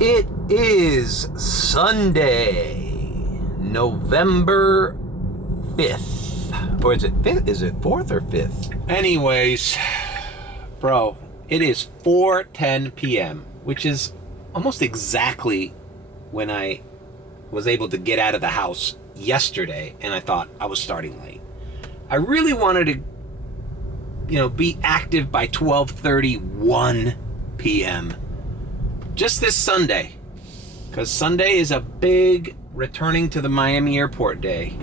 It is Sunday, November 5th. Or is it 5th? Is it 4th or 5th? Anyways, bro, it is 4:10 p.m., which is almost exactly when I was able to get out of the house yesterday, and I thought I was starting late. I really wanted to, be active by 12:31 p.m. just this Sunday, because Sunday is a big returning to the Miami airport day.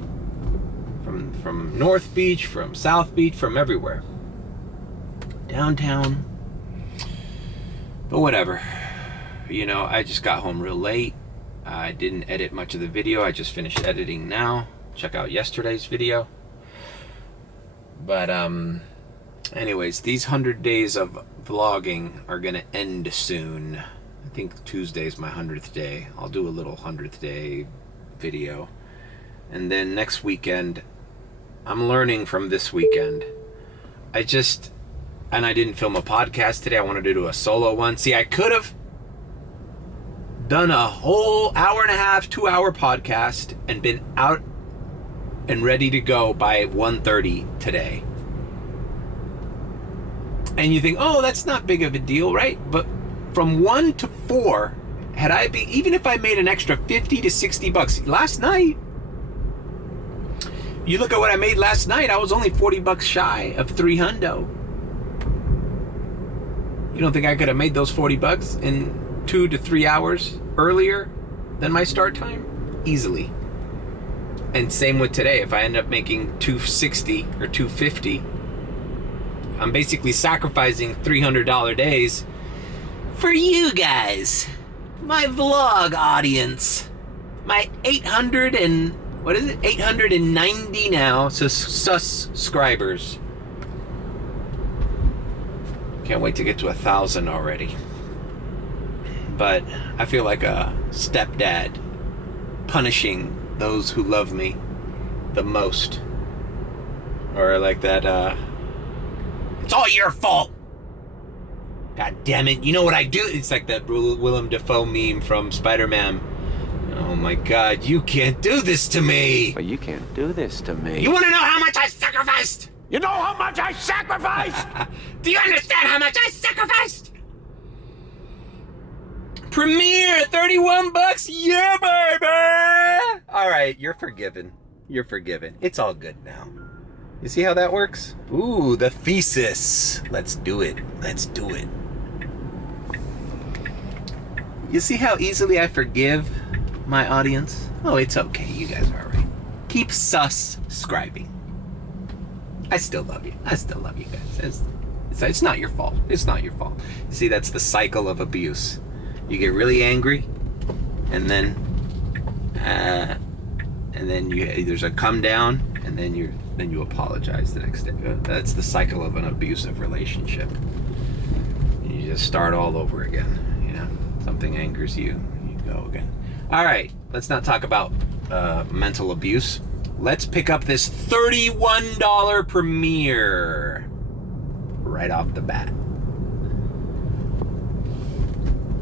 From North Beach, from South Beach, from everywhere. Downtown. But whatever. I just got home real late. I didn't edit much of the video. I just finished editing now. Check out yesterday's video. But anyways, these 100 days of vlogging are gonna end soon. I think Tuesday's my 100th day. I'll do a little 100th day video. And then next weekend, I'm learning from this weekend. I didn't film a podcast today. I wanted to do a solo one. See, I could have done a whole hour and a half, 2-hour podcast and been out and ready to go by 1:30 today. And you think, oh, that's not big of a deal, right? But from 1 to 4, even if I made an extra 50 to 60 bucks last night, you look at what I made last night, I was only 40 bucks shy of $300. You don't think I could have made those 40 bucks in 2 to 3 hours earlier than my start time? Easily. And same with today. If I end up making $260 or $250, I'm basically sacrificing $300 days for you guys, my vlog audience, my 890 now subscribers. Can't wait to get to 1,000 already. But I feel like a stepdad punishing those who love me the most. Or like that, it's all your fault. God damn it. You know what I do? It's like that Willem Dafoe meme from Spider-Man. Oh my God, you can't do this to me. But you can't do this to me. You want to know how much I sacrificed? You know how much I sacrificed? Do you understand how much I sacrificed? Premiere, 31 bucks. Yeah, baby. All right, you're forgiven. You're forgiven. It's all good now. You see how that works? Ooh, the thesis. Let's do it. Let's do it. You see how easily I forgive my audience? Oh, it's okay. You guys are all right. Keep subscribing. I still love you. I still love you guys. It's not your fault. It's not your fault. You see, that's the cycle of abuse. You get really angry, and then there's a come down, and then you apologize the next day. That's the cycle of an abusive relationship. You just start all over again. Something angers you, you go again. All right, let's not talk about mental abuse. Let's pick up this $31 Premiere right off the bat.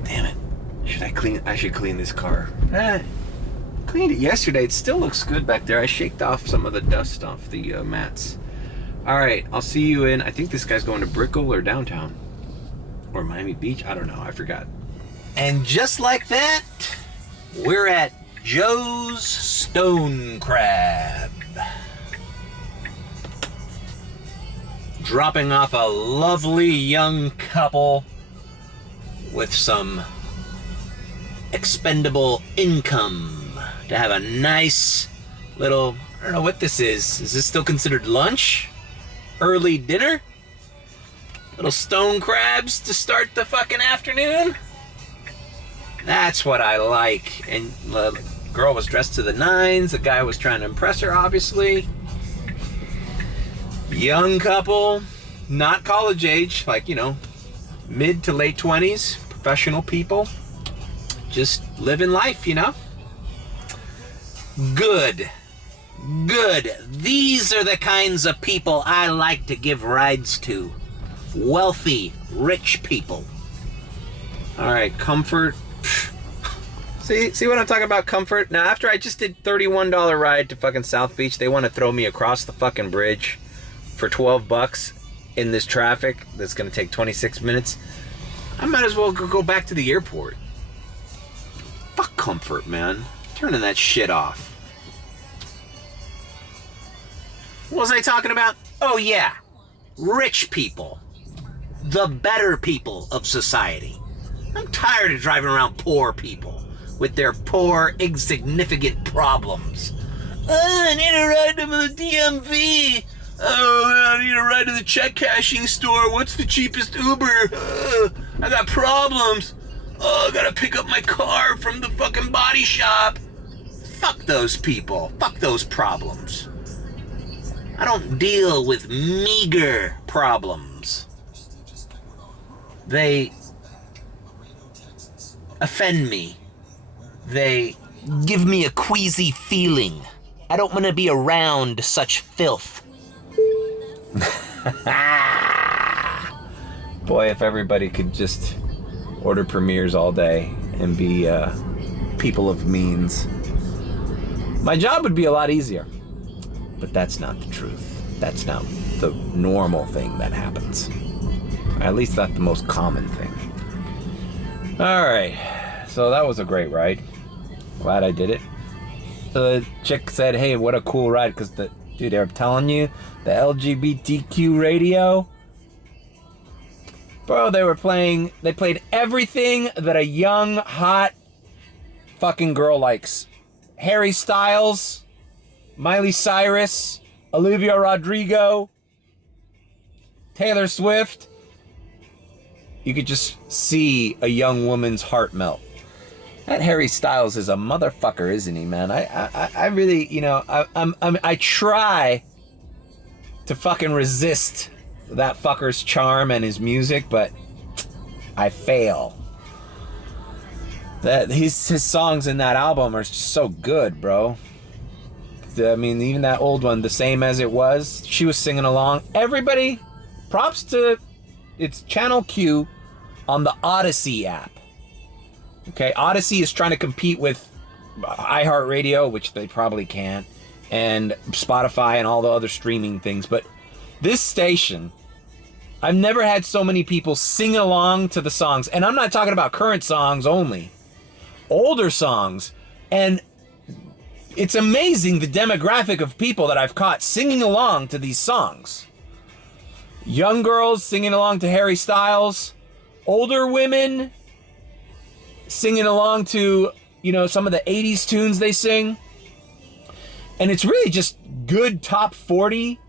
Damn it. I should clean this car. Cleaned it yesterday. It still looks good back there. I shaked off some of the dust off the mats. All right, I'll see you in, I think this guy's going to Brickell or downtown. Or Miami Beach. I don't know. I forgot. And just like that, we're at Joe's Stone Crab. Dropping off a lovely young couple with some expendable income to have a nice little, I don't know what this is. Is this still considered lunch? Early dinner? Little stone crabs to start the fucking afternoon? That's what I like. And the girl was dressed to the nines. The guy was trying to impress her, obviously. Young couple, not college age, like, mid to late 20s, professional people. Just living life, Good. These are the kinds of people I like to give rides to. Wealthy, rich people. All right, comfort. See what I'm talking about? Comfort. Now, after I just did $31 ride to fucking South Beach, they want to throw me across the fucking bridge for $12 in this traffic that's going to take 26 minutes. I might as well go back to the airport. Fuck comfort, man. Turning that shit off. What was I talking about? Oh, yeah. Rich people. The better people of society. I'm tired of driving around poor people with their poor, insignificant problems. Oh, I need a ride to the DMV. Oh, I need a ride to the check cashing store. What's the cheapest Uber? I got problems. Oh, I gotta pick up my car from the fucking body shop. Fuck those people. Fuck those problems. I don't deal with meager problems. They offend me. They give me a queasy feeling. I don't want to be around such filth. Boy, if everybody could just order premieres all day and be people of means, my job would be a lot easier. But that's not the truth. That's not the normal thing that happens. At least that's the most common thing. Alright, so that was a great ride. Glad I did it. The chick said, hey, what a cool ride, because dude, I'm telling you, the LGBTQ radio, bro, they played everything that a young, hot fucking girl likes. Harry Styles, Miley Cyrus, Olivia Rodrigo, Taylor Swift. You could just see a young woman's heart melt. That Harry Styles is a motherfucker, isn't he, man? I really, you know, I try to fucking resist that fucker's charm and his music, but I fail. That his songs in that album are just so good, bro. I mean, even that old one, The Same As It Was, she was singing along. Everybody, props to it's Channel Q on the Odyssey app. Okay, Odyssey is trying to compete with iHeartRadio, which they probably can't, and Spotify and all the other streaming things. But this station, I've never had so many people sing along to the songs. And I'm not talking about current songs only. Older songs. And it's amazing the demographic of people that I've caught singing along to these songs. Young girls singing along to Harry Styles. Older women singing along to, you know, some of the 80s tunes they sing. And it's really just good top 40,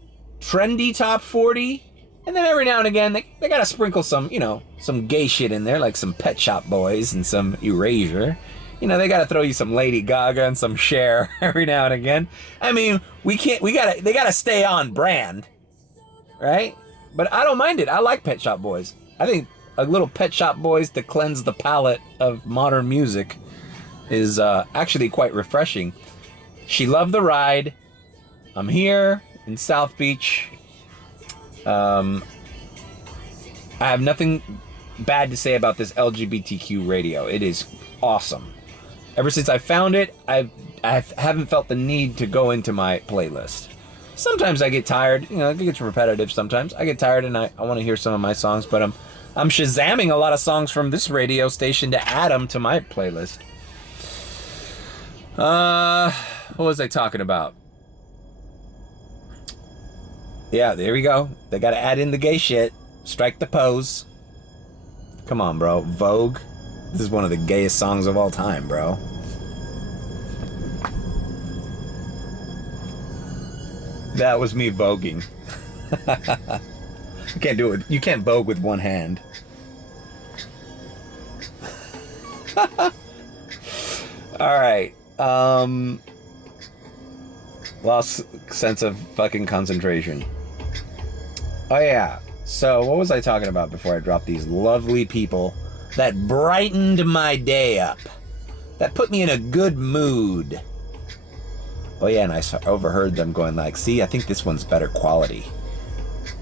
trendy top 40. And then every now and again, they gotta sprinkle some, you know, some gay shit in there, like some Pet Shop Boys and some Erasure. You know, they gotta throw you some Lady Gaga and some Cher every now and again. I mean, they gotta stay on brand, right? But I don't mind it. I like Pet Shop Boys. I think a little Pet Shop Boys to cleanse the palate of modern music is actually quite refreshing. She loved the ride. I'm here in South Beach. I have nothing bad to say about this LGBTQ radio. It is awesome. Ever since I found it, I haven't felt the need to go into my playlist. Sometimes I get tired. You know, it gets repetitive sometimes. I get tired and I want to hear some of my songs, but I'm Shazamming a lot of songs from this radio station to add them to my playlist. What was I talking about? Yeah, there we go. They gotta add in the gay shit. Strike the pose. Come on, bro. Vogue. This is one of the gayest songs of all time, bro. That was me voguing. You can't do it. You can't vogue with one hand. Alright. Lost sense of fucking concentration. Oh yeah. So what was I talking about before I dropped these lovely people that brightened my day up? That put me in a good mood. Oh yeah, and I overheard them going like, see, I think this one's better quality.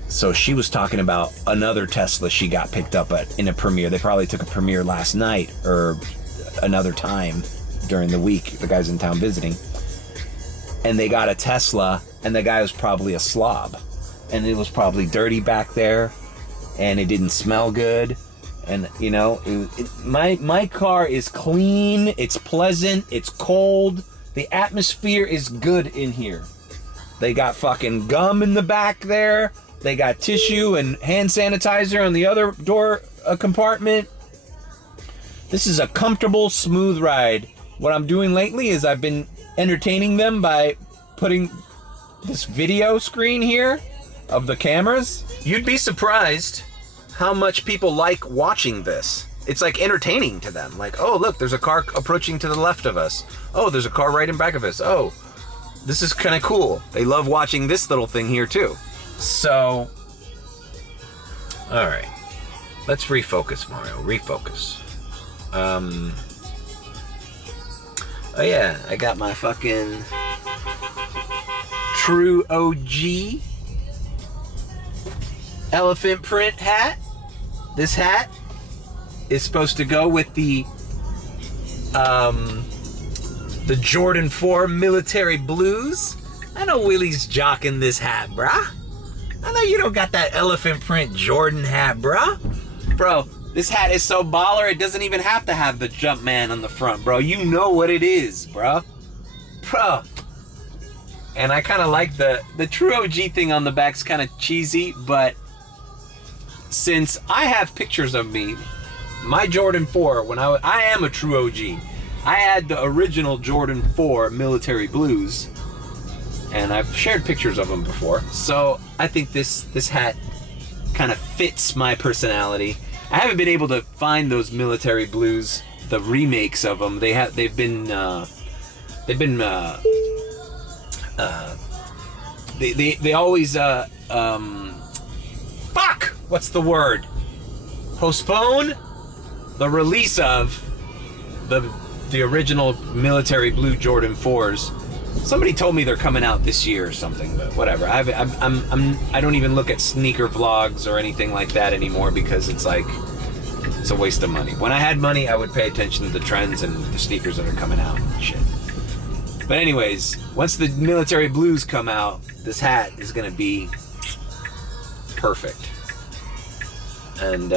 So she was talking about another Tesla she got picked up in a premiere. They probably took a premiere last night or another time. during the week. The guy's in town visiting. And they got a Tesla, and the guy was probably a slob. And it was probably dirty back there, and it didn't smell good. And, you know, my car is clean, it's pleasant, it's cold. The atmosphere is good in here. They got fucking gum in the back there. They got tissue and hand sanitizer on the other door compartment. This is a comfortable, smooth ride. What I'm doing lately is I've been entertaining them by putting this video screen here of the cameras. You'd be surprised how much people like watching this. It's like entertaining to them. Like, oh, look, there's a car approaching to the left of us. Oh, there's a car right in back of us. Oh, this is kind of cool. They love watching this little thing here too. So, all right, let's refocus, Mario, refocus. Oh yeah, I got my fucking true OG elephant print hat. This hat is supposed to go with the Jordan 4 military blues. I know Willie's jocking this hat, bruh. I know you don't got that elephant print Jordan hat, bruh. Bro, this hat is so baller, it doesn't even have to have the Jumpman on the front, bro. You know what it is, bruh. Bro. And I kind of like the true OG thing on the back's kind of cheesy, but since I have pictures of me, my Jordan 4, when I am a true OG. I had the original Jordan 4 military blues, and I've shared pictures of them before. So I think this hat kind of fits my personality. I haven't been able to find those military blues, the remakes of them. They've been they always fuck, what's the word? Postpone the release of the original military blue Jordan 4s. Somebody told me they're coming out this year or something, but whatever. I don't even look at sneaker vlogs or anything like that anymore because it's like, it's a waste of money. When I had money, I would pay attention to the trends and the sneakers that are coming out and shit. But anyways, once the military blues come out, this hat is gonna be perfect. And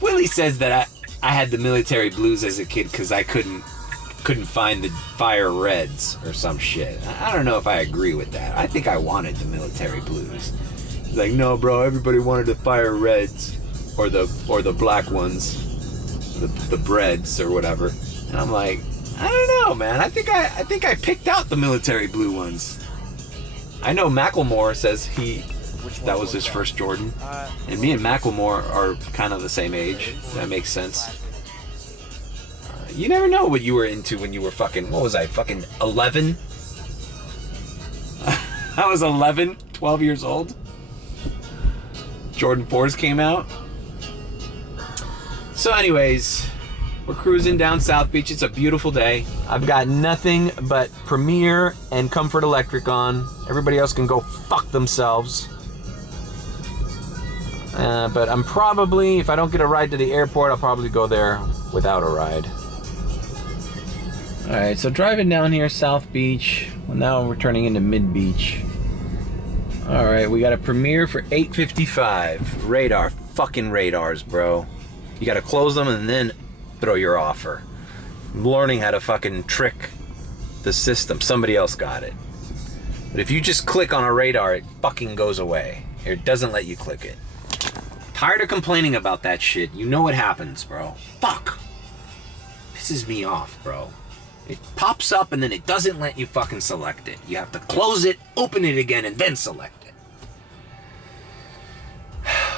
Willie says that I had the military blues as a kid because I couldn't find the fire reds or some shit. I don't know if I agree with that. I think I wanted the military blues. He's like, no, bro, everybody wanted the fire reds or the black ones, the breads or whatever. And I'm like, I don't know, man. I think I picked out the military blue ones. I know Macklemore says that was his first Jordan. And me and Macklemore are kind of the same age. That makes sense. You never know what you were into when you were fucking 11? I was 11, 12 years old. Jordan 4s came out. So anyways, we're cruising down South Beach. It's a beautiful day. I've got nothing but Premier and Comfort Electric on. Everybody else can go fuck themselves. But I'm probably, if I don't get a ride to the airport, I'll probably go there without a ride. Alright, so driving down here, South Beach. Well, now we're turning into Mid Beach. Alright, we got a Premier for $8.55. Radar. Fucking radars, bro. You gotta close them and then throw your offer. I'm learning how to fucking trick the system. Somebody else got it. But if you just click on a radar, it fucking goes away. It doesn't let you click it. Tired of complaining about that shit. You know what happens, bro. Fuck. Pisses me off, bro. It pops up and then it doesn't let you fucking select it. You have to close it, open it again, and then select it.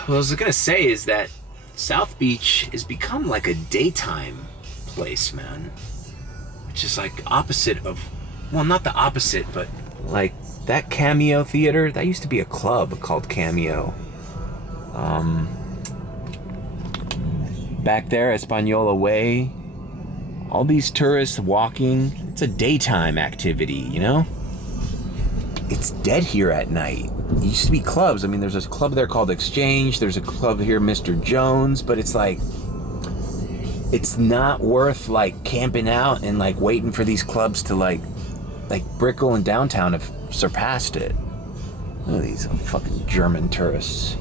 What I was gonna say is that South Beach has become like a daytime place, man. Which is like opposite of, well, not the opposite, but like that Cameo Theater, that used to be a club called Cameo. Back there, Espanola Way, all these tourists walking. It's a daytime activity, you know? It's dead here at night. It used to be clubs. I mean, there's a club there called Exchange. There's a club here, Mr. Jones. But it's like, it's not worth like camping out and like waiting for these clubs to like Brickell and downtown have surpassed it. Look at these fucking German tourists.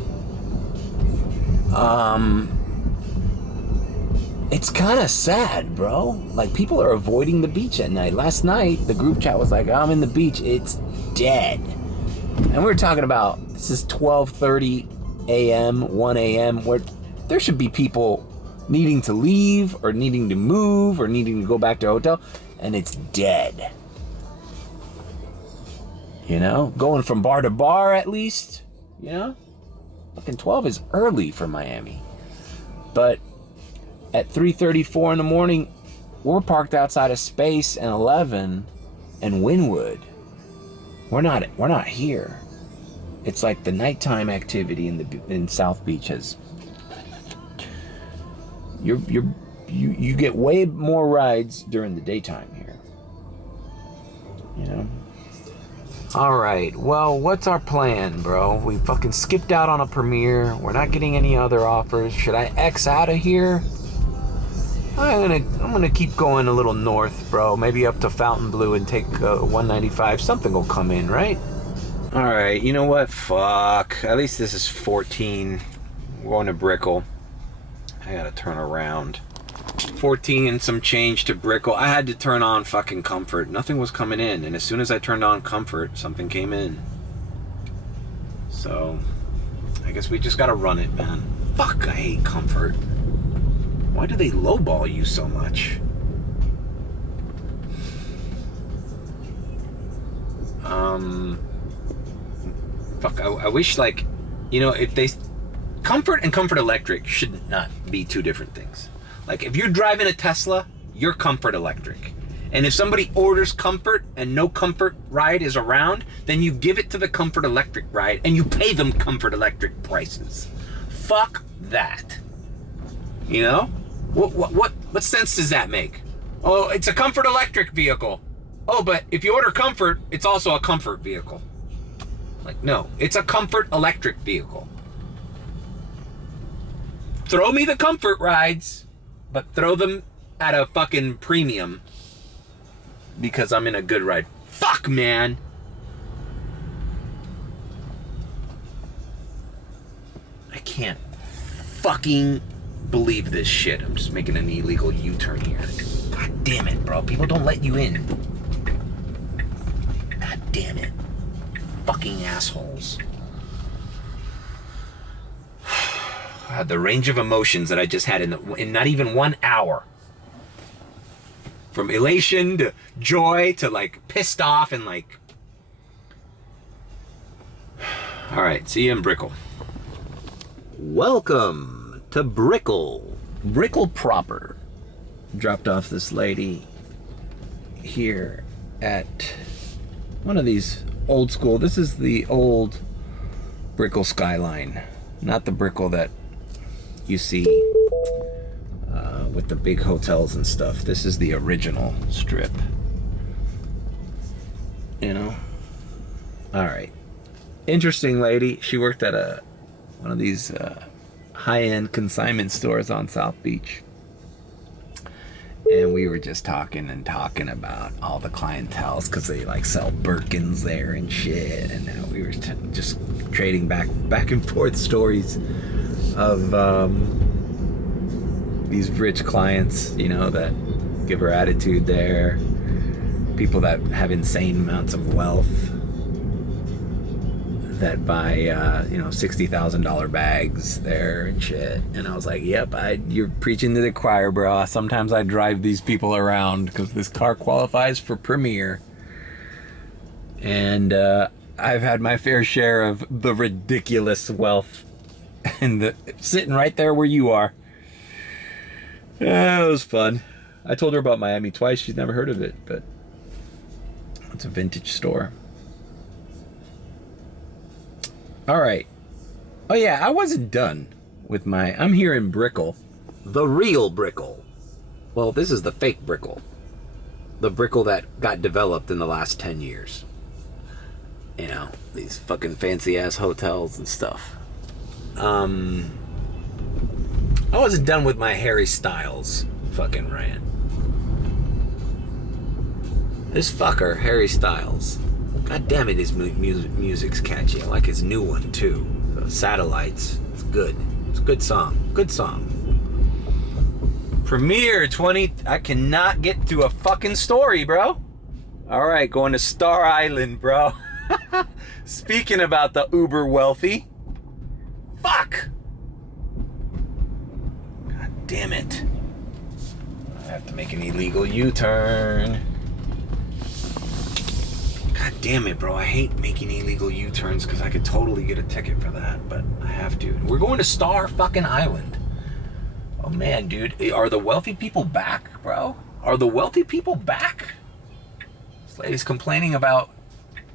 It's kind of sad, bro. Like, people are avoiding the beach at night. Last night, the group chat was like, I'm in the beach. It's dead. And we were talking about, this is 12:30 a.m., 1 a.m., where there should be people needing to leave or needing to move or needing to go back to a hotel, and it's dead. You know? Going from bar to bar, at least. You know? Fucking 12 is early for Miami. But at 3:34 in the morning, we're parked outside of Space and 11 and Wynwood. We're not here. It's like the nighttime activity in South Beach has. You get way more rides during the daytime here. You know. All right. Well, what's our plan, bro? We fucking skipped out on a premiere. We're not getting any other offers. Should I X out of here? I'm gonna keep going a little north, bro. Maybe up to Fontainebleau and take 195. Something will come in, right? All right. You know what? Fuck. At least this is 14. We're going to Brickell. I gotta turn around. 14 and some change to Brickell. I had to turn on fucking comfort. Nothing was coming in, and as soon as I turned on comfort, something came in. So I guess we just gotta run it, man. Fuck, I hate comfort. Why do they lowball you so much? Fuck, I wish, like, you know, if they... Comfort and Comfort Electric should not be two different things. Like, if you're driving a Tesla, you're Comfort Electric. And if somebody orders Comfort and no Comfort ride is around, then you give it to the Comfort Electric ride and you pay them Comfort Electric prices. Fuck that. You know? What sense does that make? Oh, it's a Comfort Electric vehicle. Oh, but if you order Comfort, it's also a Comfort vehicle. Like, no, it's a Comfort Electric vehicle. Throw me the Comfort rides, but throw them at a fucking premium because I'm in a good ride. Fuck, man. I can't fucking believe this shit. I'm just making an illegal U-turn here. God damn it, bro. People don't let you in. God damn it. Fucking assholes. The range of emotions that I just had in not even 1 hour. From elation to joy to like pissed off and like... All right, see you in Brickell. Welcome to Brickell. Brickell proper. Dropped off this lady here at one of these old school. This is the old Brickell skyline, not the Brickell that you see with the big hotels and stuff. This is the original strip. You know? Alright. Interesting lady. She worked at one of these high-end consignment stores on South Beach. And we were just talking about all the clientels because they like sell Birkins there and shit. And we were just trading back and forth stories of these rich clients, you know, that give her attitude there. People that have insane amounts of wealth that buy, you know, $60,000 bags there and shit. And I was like, yep, you're preaching to the choir, bro. Sometimes I drive these people around because this car qualifies for Premier. And I've had my fair share of the ridiculous wealth and sitting right there where you are. Yeah, it was fun. I told her about Miami twice. She's never heard of it, but it's a vintage store. All right. Oh yeah, I wasn't done with I'm here in Brickell. The real Brickell. Well, this is the fake Brickell. The Brickell that got developed in the last 10 years. You know, these fucking fancy ass hotels and stuff. I wasn't done with my Harry Styles fucking rant. This fucker, Harry Styles. God damn it, his music's catchy. I like his new one too. Satellites. It's good. It's a good song. Good song. Premiere 20. I cannot get to a fucking story, bro. All right, going to Star Island, bro. Speaking about the uber wealthy. Fuck. God damn it. I have to make an illegal U-turn. God damn it, bro. I hate making illegal U-turns because I could totally get a ticket for that, but I have to. We're going to Star fucking Island. Oh man, dude. Are the wealthy people back, bro? Are the wealthy people back? This lady's complaining about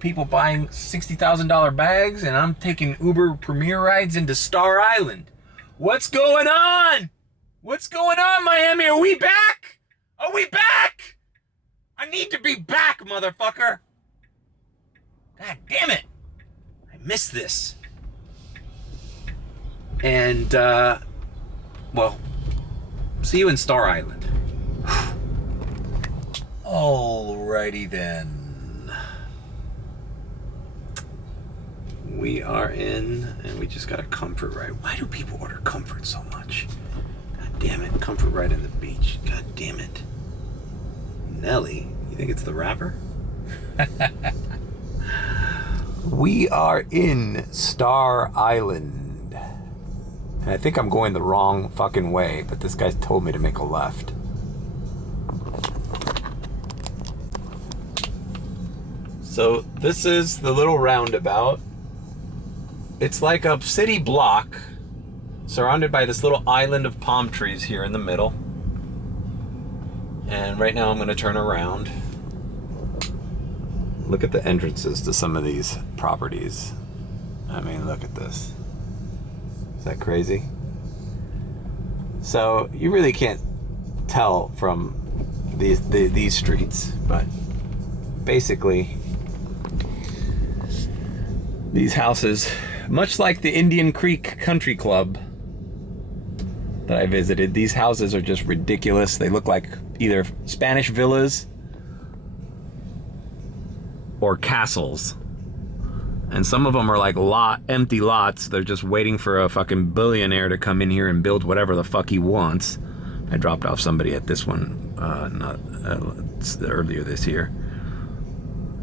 people buying $60,000 bags, and I'm taking Uber Premier rides into Star Island. What's going on? What's going on, Miami? Are we back? Are we back? I need to be back, motherfucker. God damn it. I missed this. And, well, see you in Star Island. Alrighty then. We are in, and we just got a comfort ride. Why do people order comfort so much? God damn it. Comfort ride in the beach. God damn it. Nelly, you think it's the rapper? We are in Star Island. And I think I'm going the wrong fucking way, but this guy told me to make a left. So this is the little roundabout. It's like a city block surrounded by this little island of palm trees here in the middle. And right now I'm going to turn around. Look at the entrances to some of these properties. I mean, look at this. Is that crazy? So you really can't tell from these streets, but basically these houses, much like the Indian Creek Country Club that I visited, these houses are just ridiculous. They look like either Spanish villas or castles. And some of them are like empty lots. They're just waiting for a fucking billionaire to come in here and build whatever the fuck he wants. I dropped off somebody at this one earlier this year.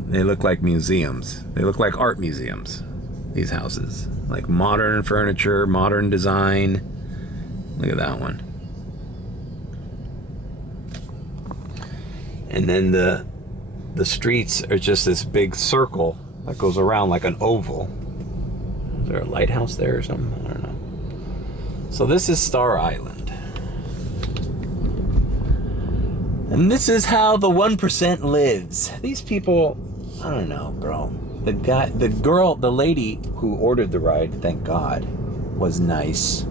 They look like museums. They look like art museums, these houses. Like modern furniture, modern design. Look at that one. And then the streets are just this big circle that goes around like an oval. Is there a lighthouse there or something? I don't know. So this is Star Island. And this is how the 1% lives. These people, I don't know, bro. The lady who ordered the ride, thank God, was nice.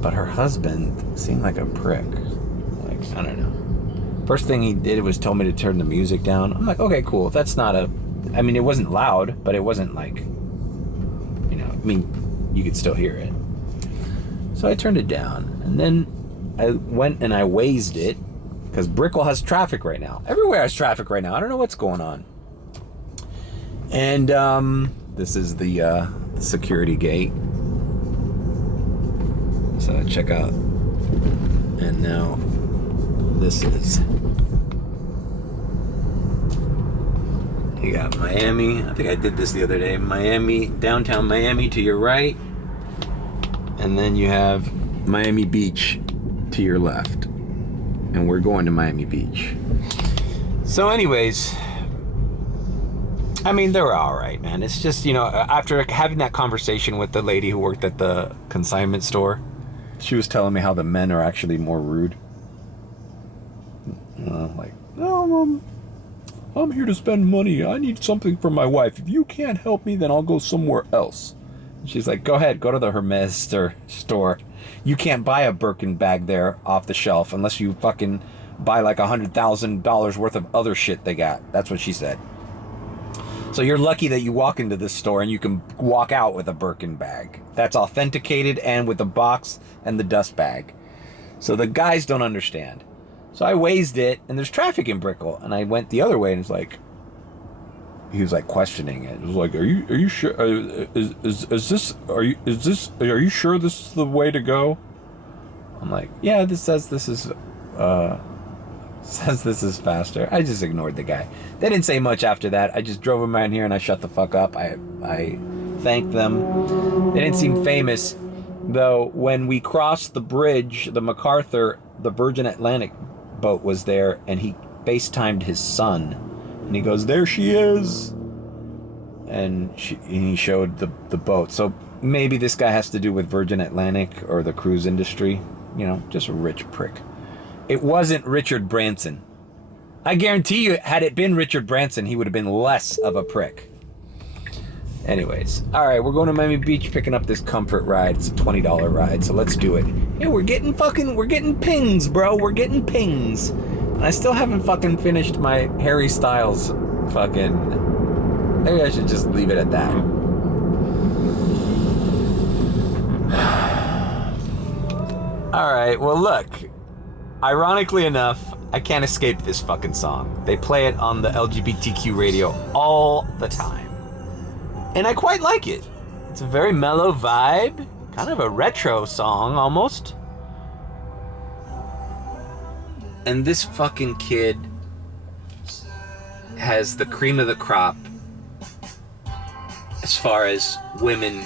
But her husband seemed like a prick. Like, I don't know. First thing he did was tell me to turn the music down. I'm like, okay, cool. That's not I mean, it wasn't loud, but it wasn't like, you know, I mean, you could still hear it. So I turned it down, and then I went and I Wazed it, because Brickell has traffic right now. Everywhere has traffic right now. I don't know what's going on. And this is the security gate. So check out. And now this is. You got Miami. I think I did this the other day. Miami, downtown Miami to your right. And then you have Miami Beach to your left. And we're going to Miami Beach. So anyways, I mean, they were all right, man. It's just, you know, after having that conversation with the lady who worked at the consignment store, she was telling me how the men are actually more rude. Like, no, I'm here to spend money. I need something for my wife. If you can't help me, then I'll go somewhere else. She's like, go ahead, go to the Hermes store. You can't buy a Birkin bag there off the shelf unless you fucking buy like $100,000 worth of other shit they got. That's what she said. So you're lucky that you walk into this store and you can walk out with a Birkin bag. That's authenticated and with the box and the dust bag. So the guys don't understand. So I wazed it, and there's traffic in Brickell, and I went the other way, and it's like, he was like questioning it. It was like, are you sure? Are you sure this is the way to go? I'm like, yeah, this says this is faster. I just ignored the guy. They didn't say much after that. I just drove them around here and I shut the fuck up. I thanked them. They didn't seem famous, though. When we crossed the bridge, the MacArthur, the Virgin Atlantic boat was there, and he FaceTimed his son, and he goes, "There she is," and he showed the boat. So maybe this guy has to do with Virgin Atlantic or the cruise industry. You know, just a rich prick. It wasn't Richard Branson. I guarantee you, had it been Richard Branson, he would have been less of a prick. Anyways, all right, we're going to Miami Beach, picking up this comfort ride. It's a $20 ride, so let's do it. Yeah, we're getting pings, bro. We're getting pings. And I still haven't fucking finished my Harry Styles fucking... Maybe I should just leave it at that. All right, well, look. Ironically enough, I can't escape this fucking song. They play it on the LGBTQ radio all the time. And I quite like it. It's a very mellow vibe, kind of a retro song almost. And this fucking kid has the cream of the crop as far as women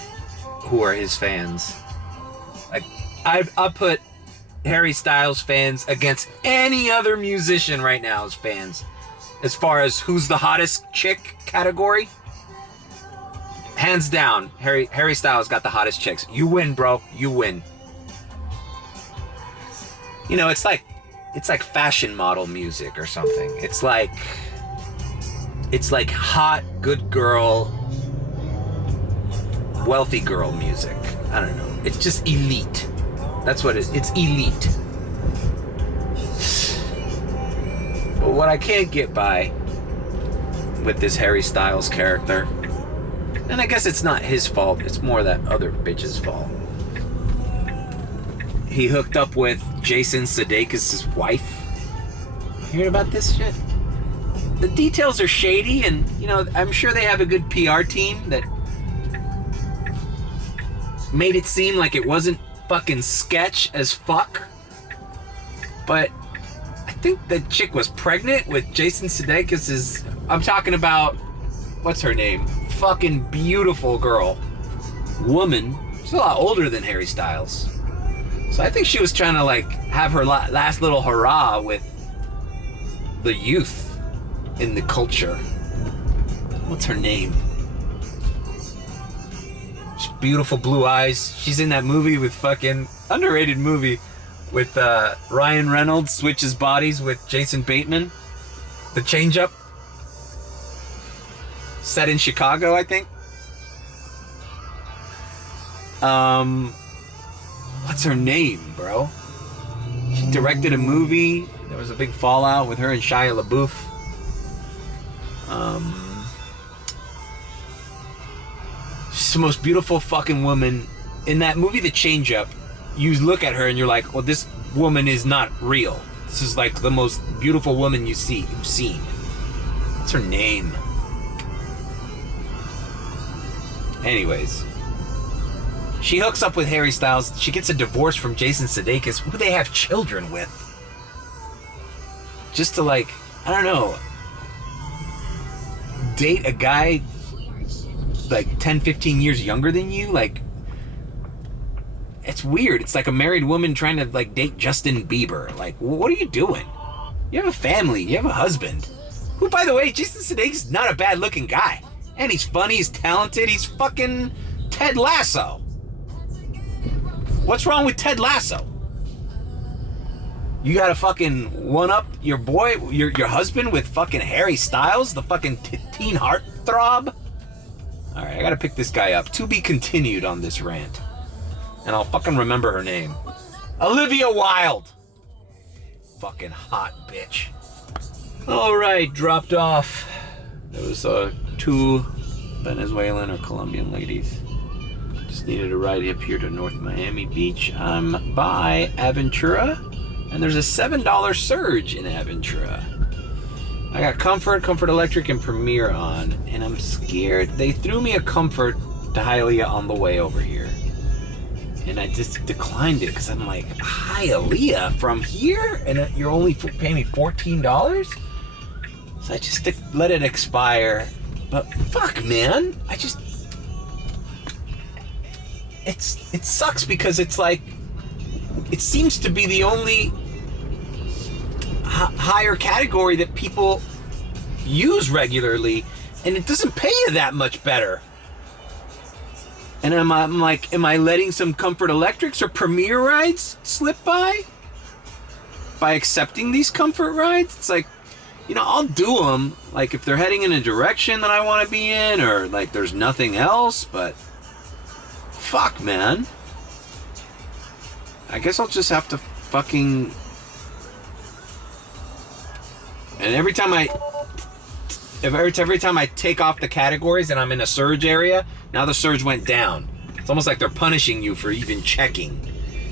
who are his fans. Like, I'll put Harry Styles fans against any other musician right now as fans. As far as who's the hottest chick category, hands down, Harry Styles got the hottest chicks. You win, bro. You win. You know, it's like fashion model music or something. It's like hot, good girl, wealthy girl music. I don't know. It's just elite. That's what it's elite. But what I can't get by with this Harry Styles character, and I guess it's not his fault, it's more that other bitch's fault. He hooked up with Jason Sudeikis' wife. You heard about this shit? The details are shady, and, you know, I'm sure they have a good PR team that made it seem like it wasn't fucking sketch as fuck. But I think the chick was pregnant with Jason Sudeikis'... I'm talking about... What's her name? Fucking beautiful girl. Woman. She's a lot older than Harry Styles. So I think she was trying to, like, have her last little hurrah with the youth in the culture. What's her name? She's beautiful blue eyes. She's in that movie with fucking... Underrated movie with Ryan Reynolds switches bodies with Jason Bateman. The Change Up. Set in Chicago, I think. What's her name, bro? She directed a movie. There was a big fallout with her and Shia LaBeouf. She's the most beautiful fucking woman. In that movie, The Change Up, you look at her and you're like, well, this woman is not real. This is like the most beautiful woman you've seen. What's her name? Anyways, she hooks up with Harry Styles. She gets a divorce from Jason Sudeikis, who they have children with. Just to, like, I don't know, date a guy like 10, 15 years younger than you. Like, it's weird. It's like a married woman trying to, like, date Justin Bieber. Like, what are you doing? You have a family. You have a husband. Who, by the way, Jason Sudeikis is not a bad looking guy. And he's funny, he's talented, he's fucking Ted Lasso. What's wrong with Ted Lasso? You gotta fucking one-up your boy, your husband with fucking Harry Styles, the fucking teen heartthrob? Alright, I gotta pick this guy up. To be continued on this rant. And I'll fucking remember her name. Olivia Wilde. Fucking hot bitch. Alright, dropped off. There was two Venezuelan or Colombian ladies just Just needed a ride up here to North Miami Beach. I'm by Aventura, and there's a $7 surge in Aventura. I got Comfort Electric, and Premier on, and I'm scared. They threw me a Comfort to Hialeah on the way over here, and I just declined it because I'm like, Hialeah from here, and you're only paying me $14? So I just let it expire. But fuck, man, it sucks because it's like, it seems to be the only higher category that people use regularly, and it doesn't pay you that much better. And I'm like, am I letting some Comfort Electrics or Premier rides slip by accepting these Comfort rides? It's like, you know, I'll do them, like if they're heading in a direction that I want to be in, or like there's nothing else. But fuck, man, I guess I'll just have to fucking. And every time I take off the categories and I'm in a surge area, now the surge went down. It's almost like they're punishing you for even checking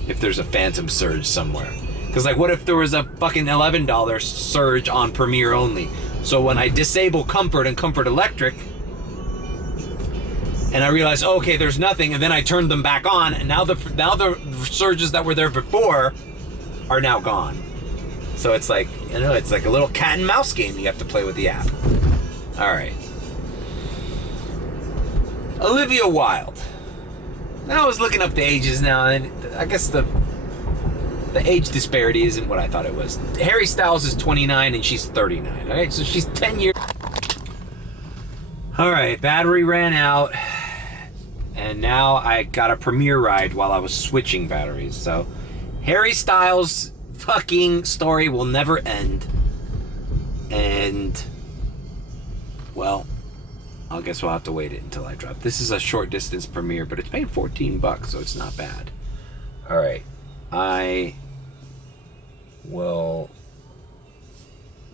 if there's a phantom surge somewhere. Because like, what if there was a fucking $11 surge on Premier only? So when I disable Comfort and Comfort Electric, and I realize, oh, okay, there's nothing, and then I turned them back on, and now the surges that were there before are now gone. So it's like, you know, it's like a little cat and mouse game you have to play with the app. All right. Olivia Wilde. Now I was looking up the ages now, and I guess the age disparity isn't what I thought it was. Harry Styles is 29 and she's 39. All right, so she's 10 years. All right, battery ran out, and now I got a Premier ride while I was switching batteries. So Harry Styles' fucking story will never end. And, well, I guess we'll have to wait it until I drop. This is a short distance Premier, but it's paying $14, so it's not bad. All right, I will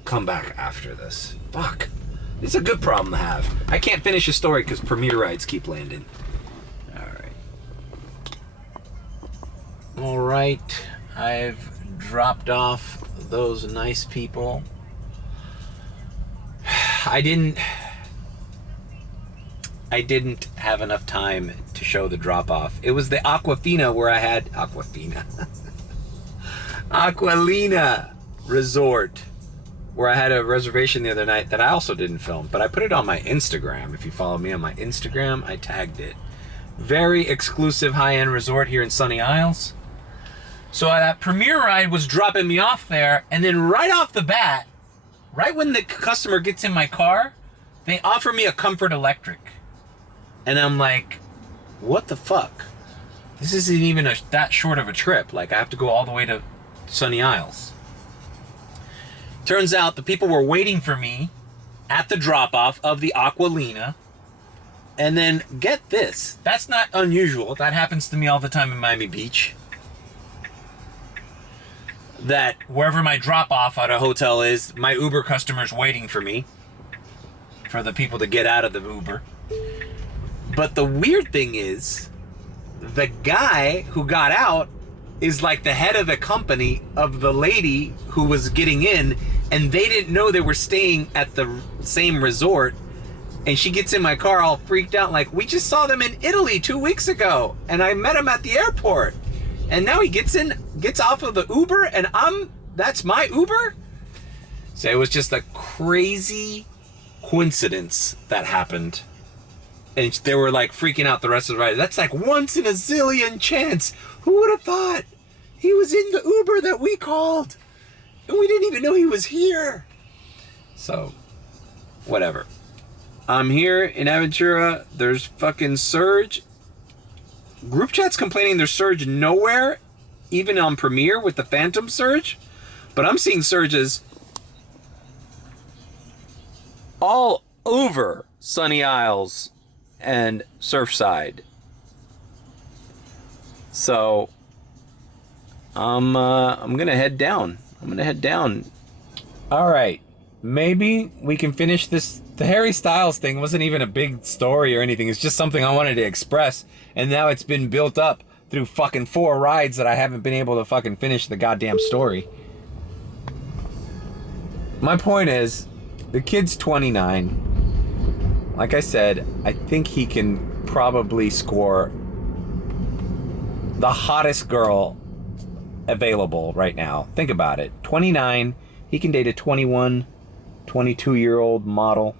come back after this. Fuck. It's a good problem to have. I can't finish a story because Premier rides keep landing. All right. I've dropped off those nice people. I didn't have enough time to show the drop off. It was the Aquafina where I had Aqualina Resort, where I had a reservation the other night that I also didn't film, but I put it on my Instagram. If you follow me on my Instagram, I tagged it. Very exclusive high-end resort here in Sunny Isles. So that Premier ride was dropping me off there, and then right off the bat, right when the customer gets in my car, they offer me a Comfort Electric. And I'm like, what the fuck? This isn't even that short of a trip. Like, I have to go all the way to Sunny Isles. Turns out the people were waiting for me at the drop-off of the Aqualina. And then, get this, that's not unusual. That happens to me all the time in Miami Beach. That wherever my drop-off at a hotel is, my Uber customer's waiting for me. For the people to get out of the Uber. But the weird thing is, the guy who got out is like the head of the company of the lady who was getting in, and they didn't know they were staying at the same resort. And she gets in my car all freaked out, like, we just saw them in Italy 2 weeks ago, and I met him at the airport. And now he gets off of the Uber, and that's my Uber? So it was just a crazy coincidence that happened. And they were like freaking out the rest of the ride. That's like once in a zillion chance. Who would have thought? He was in the Uber that we called, and we didn't even know he was here. So, whatever. I'm here in Aventura. There's fucking surge. Group chat's complaining there's surge nowhere, even on Premier with the Phantom surge. But I'm seeing surges all over Sunny Isles and Surfside. So I'm gonna head down. All right, maybe we can finish this The Harry Styles thing wasn't even a big story or anything. It's just something I wanted to express. And now it's been built up through fucking 4 rides that I haven't been able to fucking finish the goddamn story. My point is, the kid's 29. Like I said, I think he can probably score the hottest girl available right now. Think about it. 29, he can date a 21, 22-year-old model.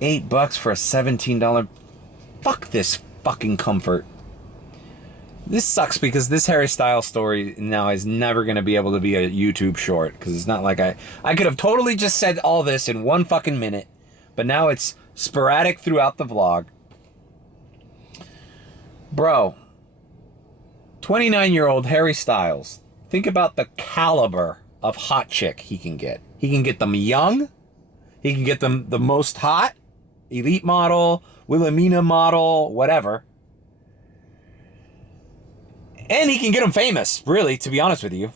$8 for a $17. Fuck this fucking comfort. This sucks because this Harry Styles story now is never going to be able to be a YouTube short, because it's not like I could have totally just said all this in 1 fucking minute, but now it's sporadic throughout the vlog. Bro, 29-year-old Harry Styles. Think about the caliber of hot chick he can get. He can get them young. He can get them the most hot, elite model, Wilhelmina model, whatever. And he can get them famous, really, to be honest with you.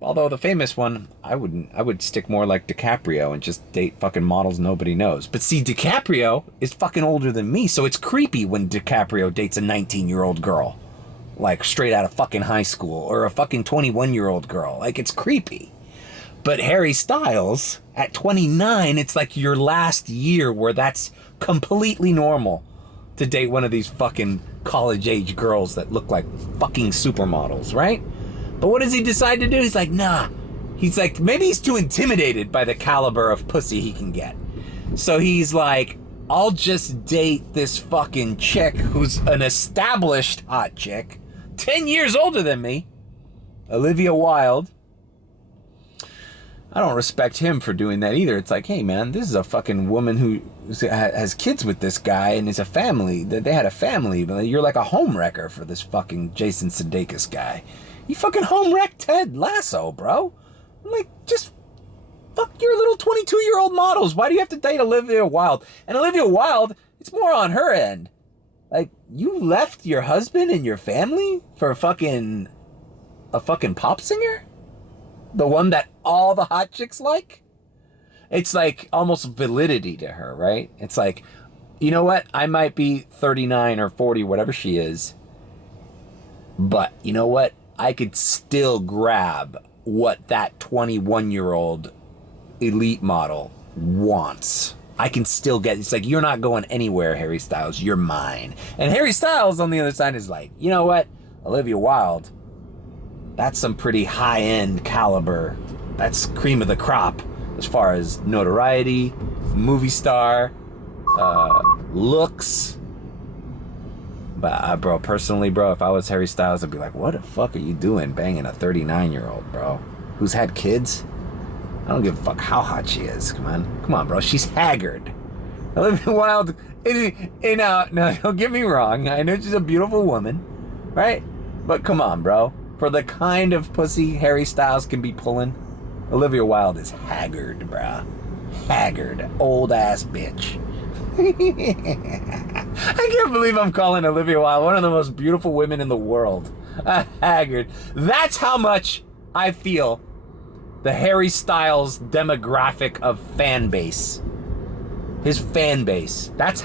Although the famous one, I would stick more like DiCaprio and just date fucking models nobody knows. But see, DiCaprio is fucking older than me, so it's creepy when DiCaprio dates a 19-year-old girl. Like, straight out of fucking high school. Or a fucking 21-year-old girl. Like, it's creepy. But Harry Styles, at 29, it's like your last year where that's completely normal to date one of these fucking college-age girls that look like fucking supermodels, right? But what does he decide to do? He's like, nah. He's like, maybe he's too intimidated by the caliber of pussy he can get. So he's like, I'll just date this fucking chick who's an established hot chick, 10 years older than me, Olivia Wilde. I don't respect him for doing that either. It's like, hey man, this is a fucking woman who has kids with this guy and is a family. They had a family, but you're like a homewrecker for this fucking Jason Sudeikis guy. You fucking home-wrecked Ted Lasso, bro. I'm like, just fuck your little 22-year-old models. Why do you have to date Olivia Wilde? And Olivia Wilde, it's more on her end. Like, you left your husband and your family for a fucking pop singer? The one that all the hot chicks like? It's like almost validity to her, right? It's like, you know what? I might be 39 or 40, whatever she is. But you know what? I could still grab what that 21-year-old elite model wants. I can still get, it's like, you're not going anywhere, Harry Styles. You're mine. And Harry Styles on the other side is like, you know what? Olivia Wilde, that's some pretty high-end caliber. That's cream of the crop as far as notoriety, movie star, looks. But bro, personally, bro, if I was Harry Styles, I'd be like, what the fuck are you doing banging a 39-year-old, bro? Who's had kids? I don't give a fuck how hot she is. Come on, bro. She's haggard. Olivia Wilde, now, don't get me wrong. I know she's a beautiful woman, right? But come on, bro. For the kind of pussy Harry Styles can be pulling, Olivia Wilde is haggard, bro. Haggard. Old-ass bitch. I can't believe I'm calling Olivia Wilde one of the most beautiful women in the world. Haggard. That's how much I feel the Harry Styles demographic of fan base. His fan base. That's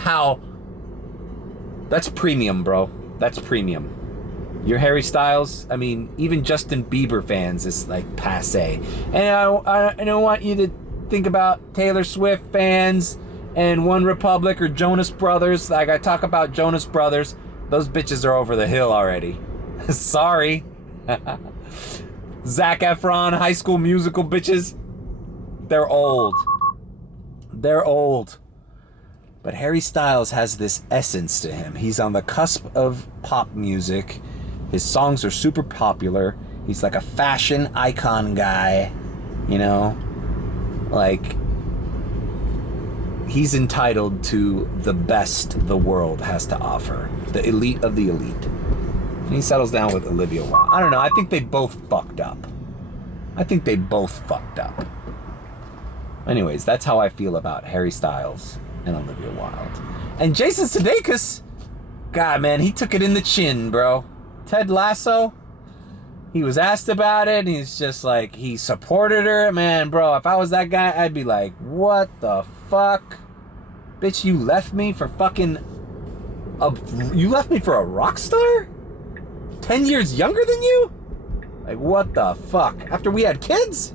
premium, bro. That's premium. Your Harry Styles, I mean, even Justin Bieber fans is like passe. And I don't want you to think about Taylor Swift fans and One Republic or Jonas Brothers. Like, I talk about Jonas Brothers, those bitches are over the hill already. Sorry. Zac Efron, High School Musical bitches, they're old. They're old. But Harry Styles has this essence to him. He's on the cusp of pop music. His songs are super popular. He's like a fashion icon guy, you know? Like, he's entitled to the best the world has to offer. The elite of the elite. And he settles down with Olivia Wilde. I don't know, I think they both fucked up. Anyways, that's how I feel about Harry Styles and Olivia Wilde. And Jason Sudeikis, God, man, he took it in the chin, bro. Ted Lasso, He was asked about it, and he's just like, he supported her. Man, bro, if I was that guy, I'd be like, what the fuck? Bitch, you left me for fucking... you left me for a rock star? 10 years younger than you? Like, what the fuck? After we had kids?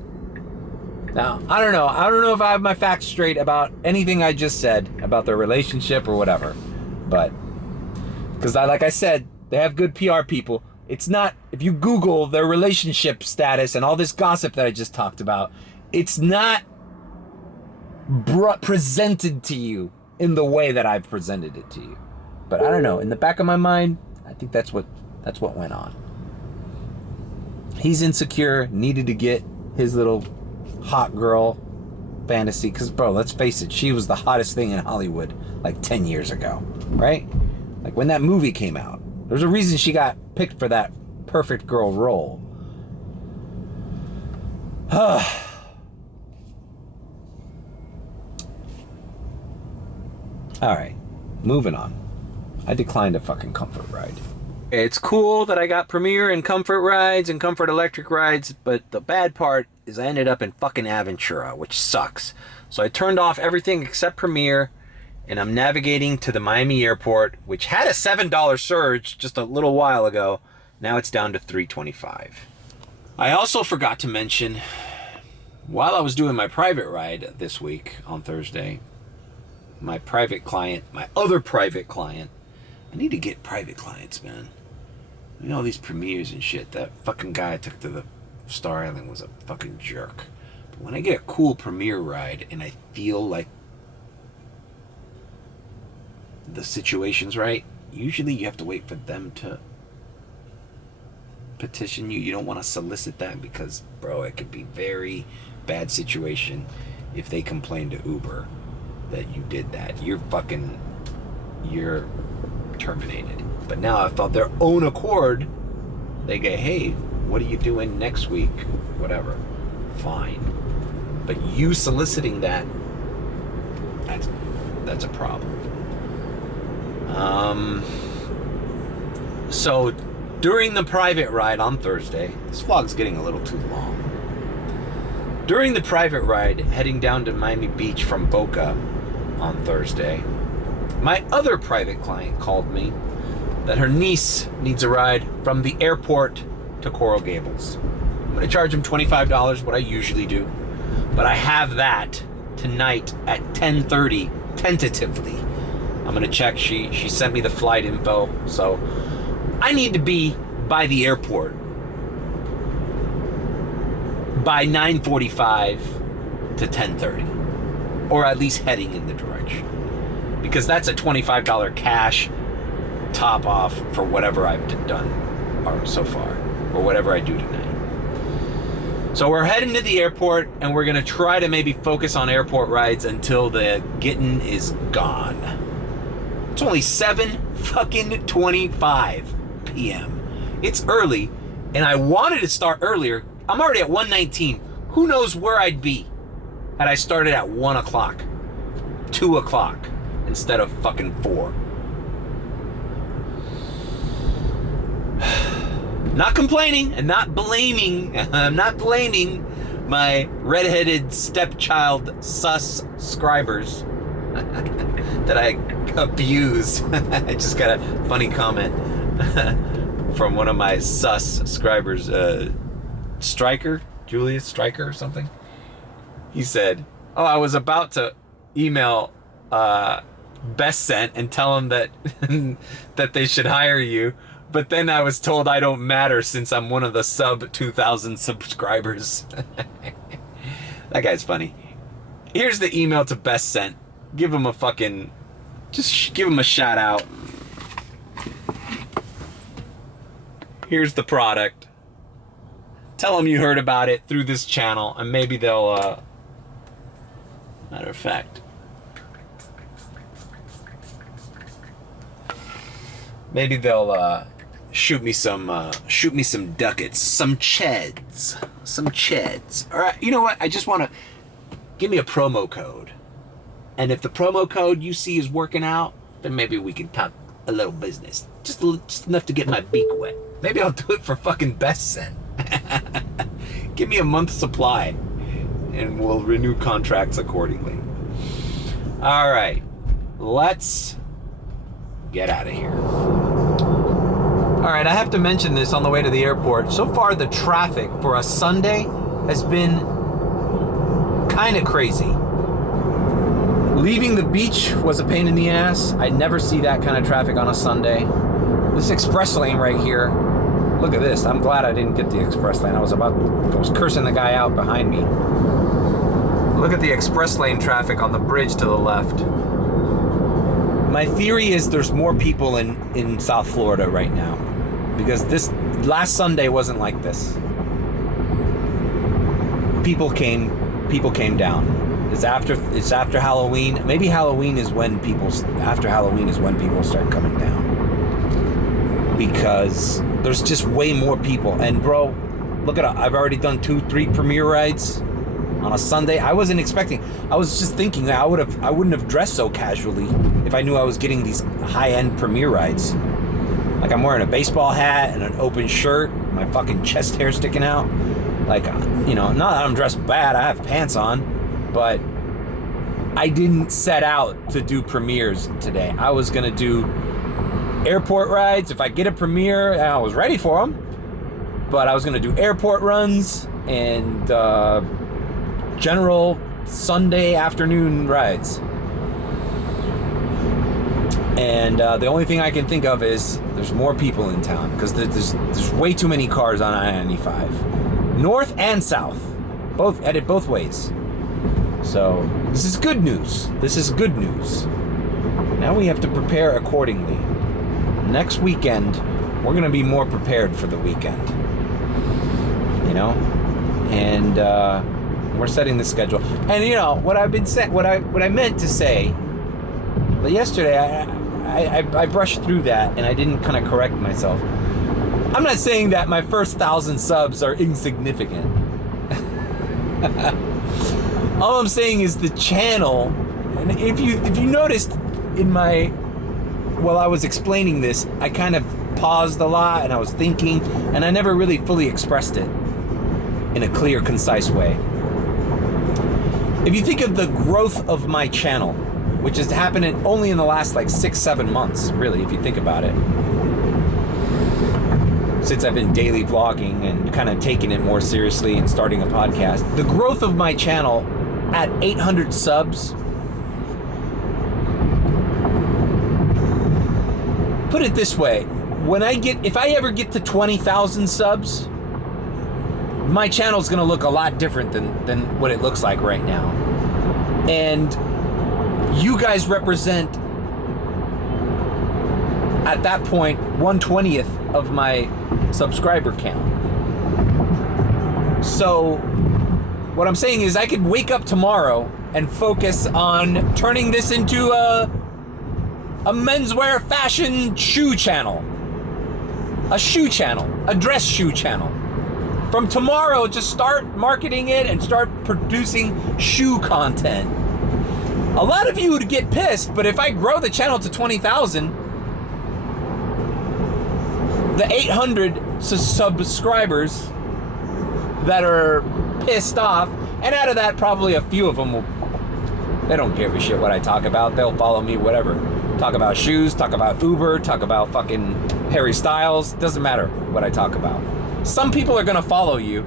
Now, I don't know. I don't know if I have my facts straight about anything I just said about their relationship or whatever. But, because like I said, they have good PR people. It's not, if you Google their relationship status and all this gossip that I just talked about, it's not presented to you in the way that I've presented it to you. But I don't know. In the back of my mind, I think that's what went on. He's insecure, needed to get his little hot girl fantasy. Because, bro, let's face it, she was the hottest thing in Hollywood like 10 years ago, right? Like when that movie came out, there's a reason she got picked for that perfect girl role. All right, moving on. I declined a fucking comfort ride. It's cool that I got Premier and Comfort rides and Comfort Electric rides, but the bad part is I ended up in fucking Aventura, which sucks. So I turned off everything except Premier, and I'm navigating to the Miami airport, which had a $7 surge just a little while ago. Now it's down to $3.25. I also forgot to mention, while I was doing my private ride this week on Thursday, my other private client, I need to get private clients, man. You know, all these premieres and shit. That fucking guy I took to the Star Island was a fucking jerk. But when I get a cool premiere ride and I feel like the situation's right, usually you have to wait for them to petition you. You don't want to solicit that because, bro, it could be very bad situation if they complain to Uber that you did that. You're terminated. But now if of their own accord they go, hey, what are you doing next week, whatever, fine. But you soliciting that's a problem. So during the private ride on Thursday, this vlog's getting a little too long. During the private ride heading down to Miami Beach from Boca on Thursday, my other private client called me that her niece needs a ride from the airport to Coral Gables. I'm going to charge him $25, what I usually do. But I have that tonight at 10:30, tentatively. I'm going to check. She sent me the flight info. So I need to be by the airport by 9:45 to 10:30. Or at least heading in the direction. Because that's a $25 cash top off for whatever I've done so far, or whatever I do tonight. So we're heading to the airport, and we're gonna try to maybe focus on airport rides until the getting is gone. It's only 7:25 p.m. It's early, and I wanted to start earlier. I'm already at 1:19. Who knows where I'd be had I started at 1 o'clock, 2 o'clock, instead of fucking 4. Not complaining and not blaming. I'm not blaming my redheaded stepchild sus subscribers that I abuse. I just got a funny comment from one of my sus subscribers, Stryker, Julius Stryker or something. He said, "Oh, I was about to email Best Sent and tell them that that they should hire you, but then I was told I don't matter since I'm one of the sub 2,000 subscribers." That guy's funny. Here's the email to Best Sent. Give him a fucking, just give him a shout out. Here's the product. Tell them you heard about it through this channel, and maybe they'll, matter of fact, maybe they'll shoot me some ducats, some cheds. All right, you know what? I just want to give me a promo code, and if the promo code you see is working out, then maybe we can talk a little business, just enough to get my beak wet. Maybe I'll do it for fucking Best Sent. Give me a month's supply, and we'll renew contracts accordingly. All right, let's get out of here. All right, I have to mention this on the way to the airport. So far, the traffic for a Sunday has been kind of crazy. Leaving the beach was a pain in the ass. I never see that kind of traffic on a Sunday. This express lane right here, look at this. I'm glad I didn't get the express lane. I was cursing the guy out behind me. Look at the express lane traffic on the bridge to the left. My theory is there's more people in South Florida right now, because this last Sunday wasn't like this. People came down. It's after Halloween. Maybe after Halloween is when people start coming down, because there's just way more people. And bro, look at it. I've already done 2-3 premiere rides on a Sunday. I wasn't expecting. I was just thinking that I wouldn't have dressed so casually if I knew I was getting these high-end premiere rides. Like, I'm wearing a baseball hat and an open shirt, my fucking chest hair sticking out. Like, you know, not that I'm dressed bad. I have pants on, but I didn't set out to do premieres today. I was gonna do airport rides. If I get a premiere, I was ready for them, but I was gonna do airport runs and general Sunday afternoon rides. And the only thing I can think of is there's more people in town, because there's way too many cars on I-95, north and south, headed both ways. So this is good news. Now we have to prepare accordingly. Next weekend, we're gonna be more prepared for the weekend. You know, and we're setting the schedule. And you know what I meant to say. But yesterday, I brushed through that and I didn't kind of correct myself. I'm not saying that my first 1,000 subs are insignificant. All I'm saying is the channel, and if you noticed while I was explaining this, I kind of paused a lot and I was thinking, and I never really fully expressed it in a clear, concise way. If you think of the growth of my channel, which has happened only in the last like 6-7 months, really, if you think about it, since I've been daily vlogging and kind of taking it more seriously and starting a podcast, the growth of my channel at 800 subs, put it this way, if I ever get to 20,000 subs, my channel's gonna look a lot different than what it looks like right now. And you guys represent, at that point, 1/20th of my subscriber count. So what I'm saying is I could wake up tomorrow and focus on turning this into a menswear fashion shoe channel. A dress shoe channel. From tomorrow, just start marketing it and start producing shoe content. A lot of you would get pissed, but if I grow the channel to 20,000, the 800 subscribers that are pissed off, and out of that, probably a few of them they don't give a shit what I talk about. They'll follow me, whatever. Talk about shoes, talk about Uber, talk about fucking Harry Styles. Doesn't matter what I talk about. Some people are gonna follow you,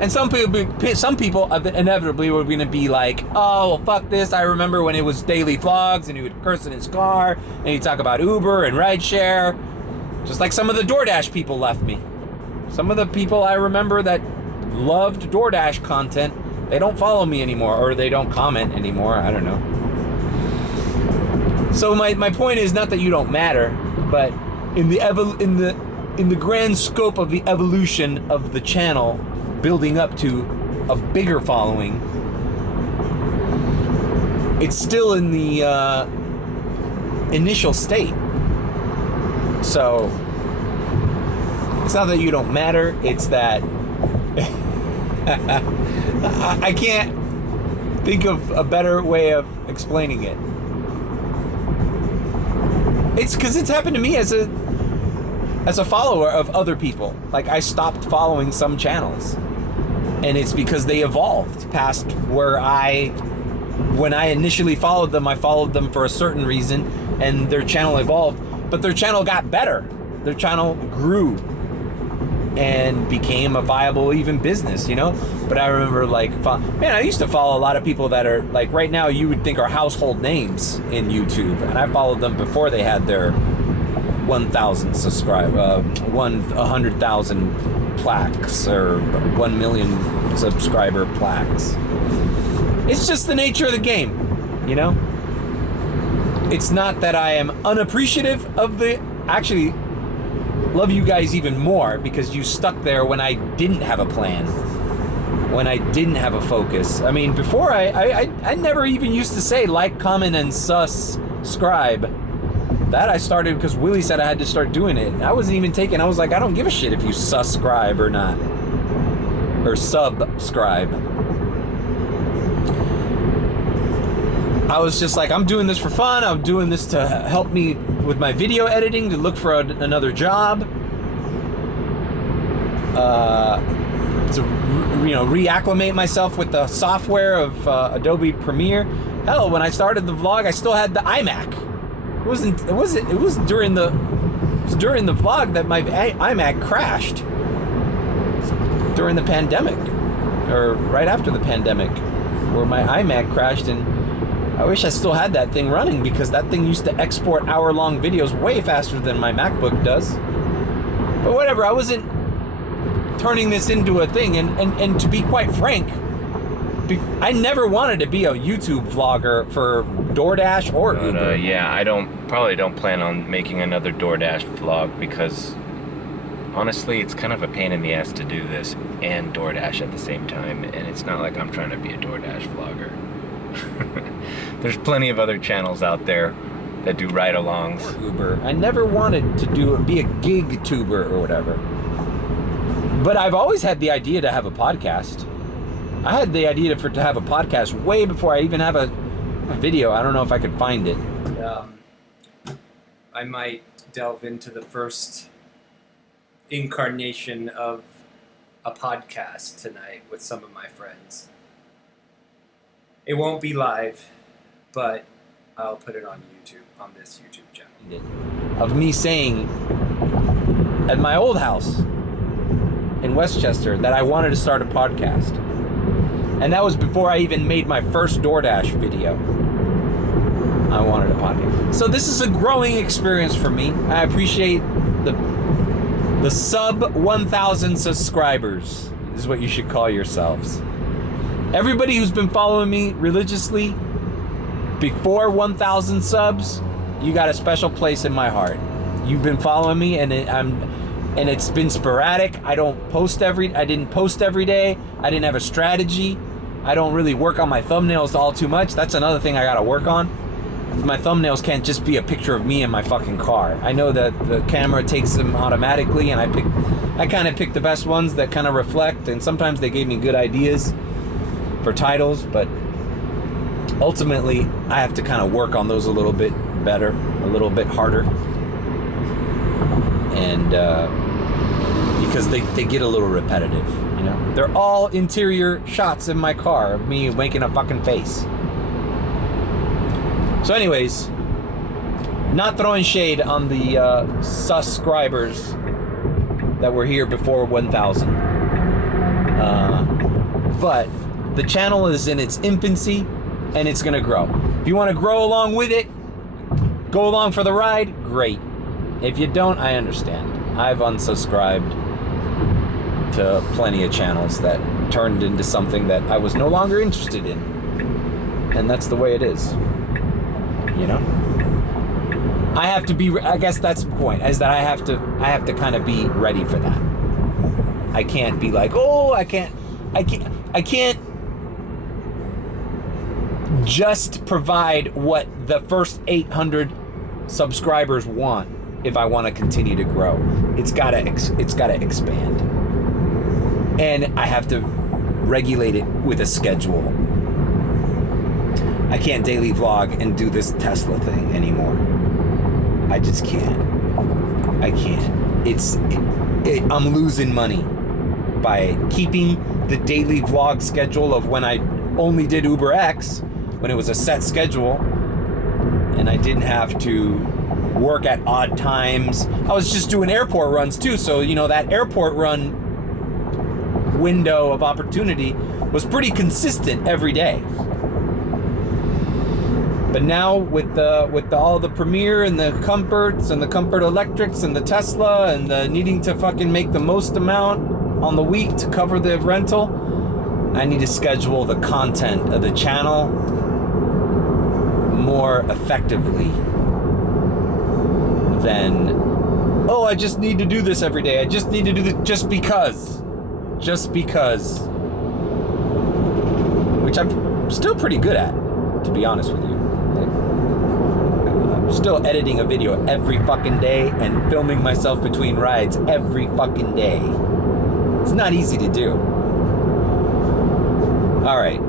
and some people inevitably were gonna be like, oh, well, fuck this. I remember when it was daily vlogs and he would curse in his car and he'd talk about Uber and rideshare. Just like some of the DoorDash people left me. Some of the people I remember that loved DoorDash content, they don't follow me anymore, or they don't comment anymore. I don't know. So my point is not that you don't matter, but in the grand scope of the evolution of the channel, building up to a bigger following, it's still in the initial state. So it's not that you don't matter, it's that I can't think of a better way of explaining it. It's because it's happened to me as a as a follower of other people. Like, I stopped following some channels, and it's because they evolved past where when I initially followed them, I followed them for a certain reason, and their channel evolved, but their channel got better. Their channel grew and became a viable even business, you know? But I remember, like, man, I used to follow a lot of people that are, like, right now you would think are household names in YouTube, and I followed them before they had their 1,000 100,000 plaques or 1 million subscriber plaques. It's just the nature of the game, you know? It's not that I am unappreciative of actually love you guys even more because you stuck there when I didn't have a plan, when I didn't have a focus. I mean, before I never even used to say like, comment, and subscribe. That I started because Willie said I had to start doing it. I wasn't even taking, I was like, I don't give a shit if you subscribe or not. Or subscribe. I was just like, I'm doing this for fun. I'm doing this to help me with my video editing, to look for another job. To reacclimate myself with the software of Adobe Premiere. Hell, when I started the vlog, I still had the iMac. It was during the vlog that my iMac crashed. During the pandemic, or right after the pandemic, where my iMac crashed, and I wish I still had that thing running because that thing used to export hour-long videos way faster than my MacBook does. But whatever, I wasn't turning this into a thing, and to be quite frank, I never wanted to be a YouTube vlogger for DoorDash or Uber. Yeah, I probably don't plan on making another DoorDash vlog because honestly, it's kind of a pain in the ass to do this and DoorDash at the same time, and it's not like I'm trying to be a DoorDash vlogger. There's plenty of other channels out there that do ride-alongs. Or Uber. I never wanted to be a gig tuber or whatever. But I've always had the idea to have a podcast. I had the idea to have a podcast way before I even have a video. I don't know if I could find it. I might delve into the first incarnation of a podcast tonight with some of my friends. It won't be live, but I'll put it on YouTube, on this YouTube channel. Of me saying at my old house in Westchester that I wanted to start a podcast. And that was before I even made my first DoorDash video. I wanted a podcast. So this is a growing experience for me. I appreciate the sub 1,000 subscribers is what you should call yourselves. Everybody who's been following me religiously before 1,000 subs, you got a special place in my heart. You've been following me, and it's been sporadic. I didn't post every day. I didn't have a strategy. I don't really work on my thumbnails all too much. That's another thing I gotta work on. My thumbnails can't just be a picture of me in my fucking car. I know that the camera takes them automatically, and I kind of pick the best ones that kind of reflect, and sometimes they gave me good ideas for titles, but ultimately I have to kind of work on those a little bit better, a little bit harder, and because they get a little repetitive, you know. They're all interior shots in my car of me making a fucking face. So anyways, not throwing shade on the subscribers that were here before 1,000, but the channel is in its infancy, and it's gonna grow. If you wanna grow along with it, go along for the ride, great. If you don't, I understand. I've unsubscribed to plenty of channels that turned into something that I was no longer interested in. And that's the way it is, you know? I have to be, I guess that's the point, is that I have to kind of be ready for that. I can't be like, oh, I can't just provide what the first 800 subscribers want if I want to continue to grow. It's gotta expand, and I have to regulate it with a schedule. I can't daily vlog and do this Tesla thing anymore. I just can't. I can't. I'm losing money by keeping the daily vlog schedule of when I only did Uber X, when it was a set schedule, and I didn't have to work at odd times. I was just doing airport runs too, so you know that airport run window of opportunity was pretty consistent every day. But now with all the Premier and the Comforts and the Comfort Electrics and the Tesla and the needing to fucking make the most amount on the week to cover the rental, I need to schedule the content of the channel more effectively than, oh, I just need to do this every day. I just need to do this just because. Which I'm still pretty good at, to be honest with you. I'm still editing a video every fucking day and filming myself between rides every fucking day. It's not easy to do. All right.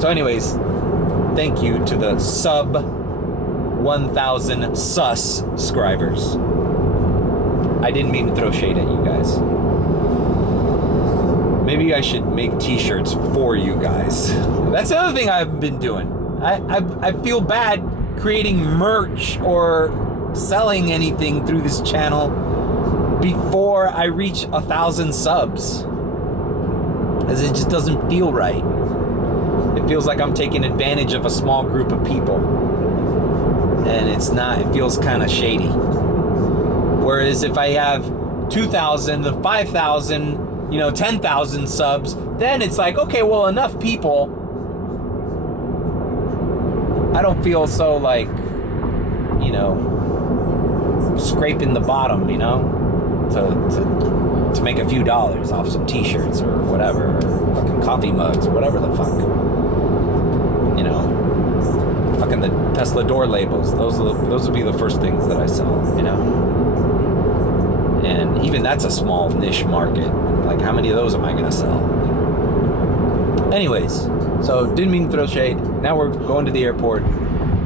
So anyways, thank you to the sub 1,000 sus subscribers. I didn't mean to throw shade at you guys. Maybe I should make t-shirts for you guys. That's the other thing I've been doing. I feel bad creating merch or selling anything through this channel before I reach 1,000 subs. As it just doesn't feel right. It feels like I'm taking advantage of a small group of people. And it's not, it feels kind of shady. Whereas if I have 2,000, 5,000, 10,000 subs, then it's like, okay, well, enough people. I don't feel so like, scraping the bottom, to make a few dollars off some t-shirts or whatever, or fucking coffee mugs or whatever the fuck. Fucking the Tesla door labels. Those would be the first things that I sell, And even that's a small niche market. Like, how many of those am I gonna sell? Anyways, so didn't mean to throw shade. Now we're going to the airport.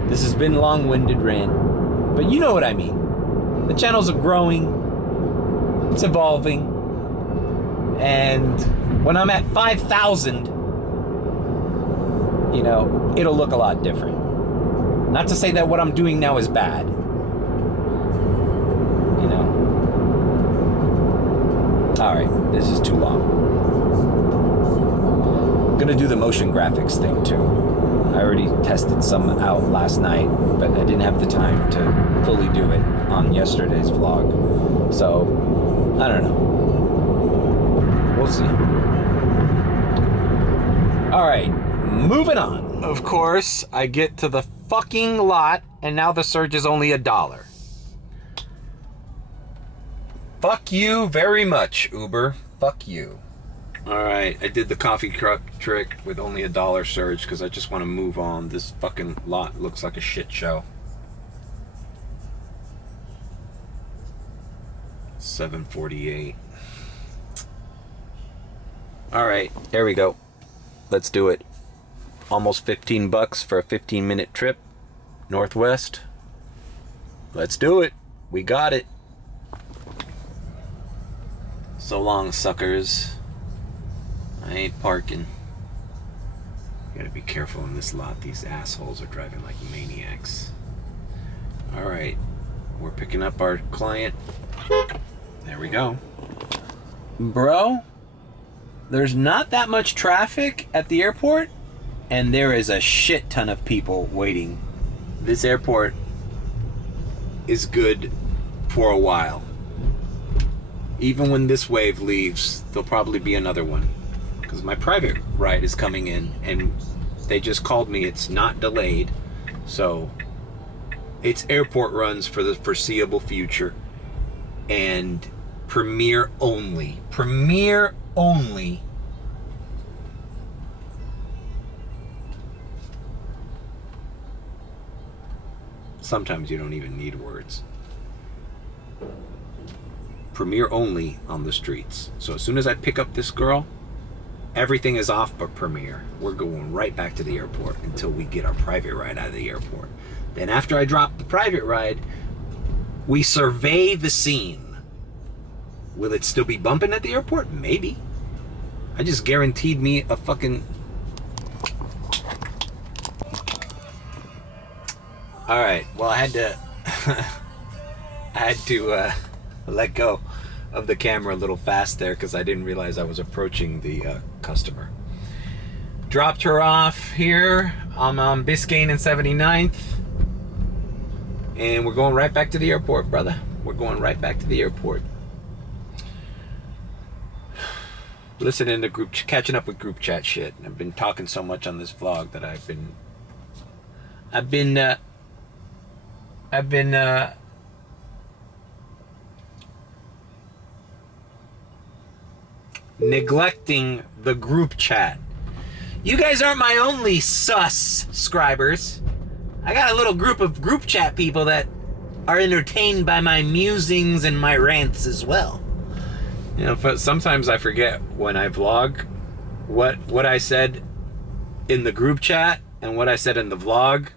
This has been long-winded rant, but you know what I mean. The channels are growing, it's evolving, and when I'm at 5,000, it'll look a lot different. Not to say that what I'm doing now is bad. Alright, this is too long. I'm gonna do the motion graphics thing too. I already tested some out last night, but I didn't have the time to fully do it on yesterday's vlog. So, I don't know. We'll see. Alright, moving on. Of course, I get to the fucking lot, and now the surge is only $1. Fuck you very much, Uber. Fuck you. Alright, I did the coffee truck trick with only $1 surge because I just want to move on. This fucking lot looks like a shit show. 7:48. Alright, there we go. Let's do it. Almost $15 for a 15-minute trip. Northwest. Let's do it. We got it. So long, suckers. I ain't parking. Gotta be careful in this lot. These assholes are driving like maniacs. Alright. We're picking up our client. There we go. Bro, there's not that much traffic at the airport, and there is a shit ton of people waiting. This airport is good for a while. Even when this wave leaves, there'll probably be another one. Because my private ride is coming in, and they just called me. It's not delayed. So, it's airport runs for the foreseeable future. And Premier only. Premier only. Sometimes you don't even need words. Premier only on the streets. So as soon as I pick up this girl, everything is off but Premier. We're going right back to the airport until we get our private ride out of the airport. Then after I drop the private ride, we survey the scene. Will it still be bumping at the airport? Maybe. I just guaranteed me a fucking... Alright, well I had to... let go of the camera a little fast there because I didn't realize I was approaching the customer. Dropped her off here. I'm on Biscayne and 79th. And we're going right back to the airport, brother. We're going right back to the airport. Listening to catching up with group chat shit. I've been talking so much on this vlog that I've been neglecting the group chat. You guys aren't my only sus scribers. I got a little group of group chat people that are entertained by my musings and my rants as well. You know, sometimes I forget when I vlog what I said in the group chat and what I said in the vlog,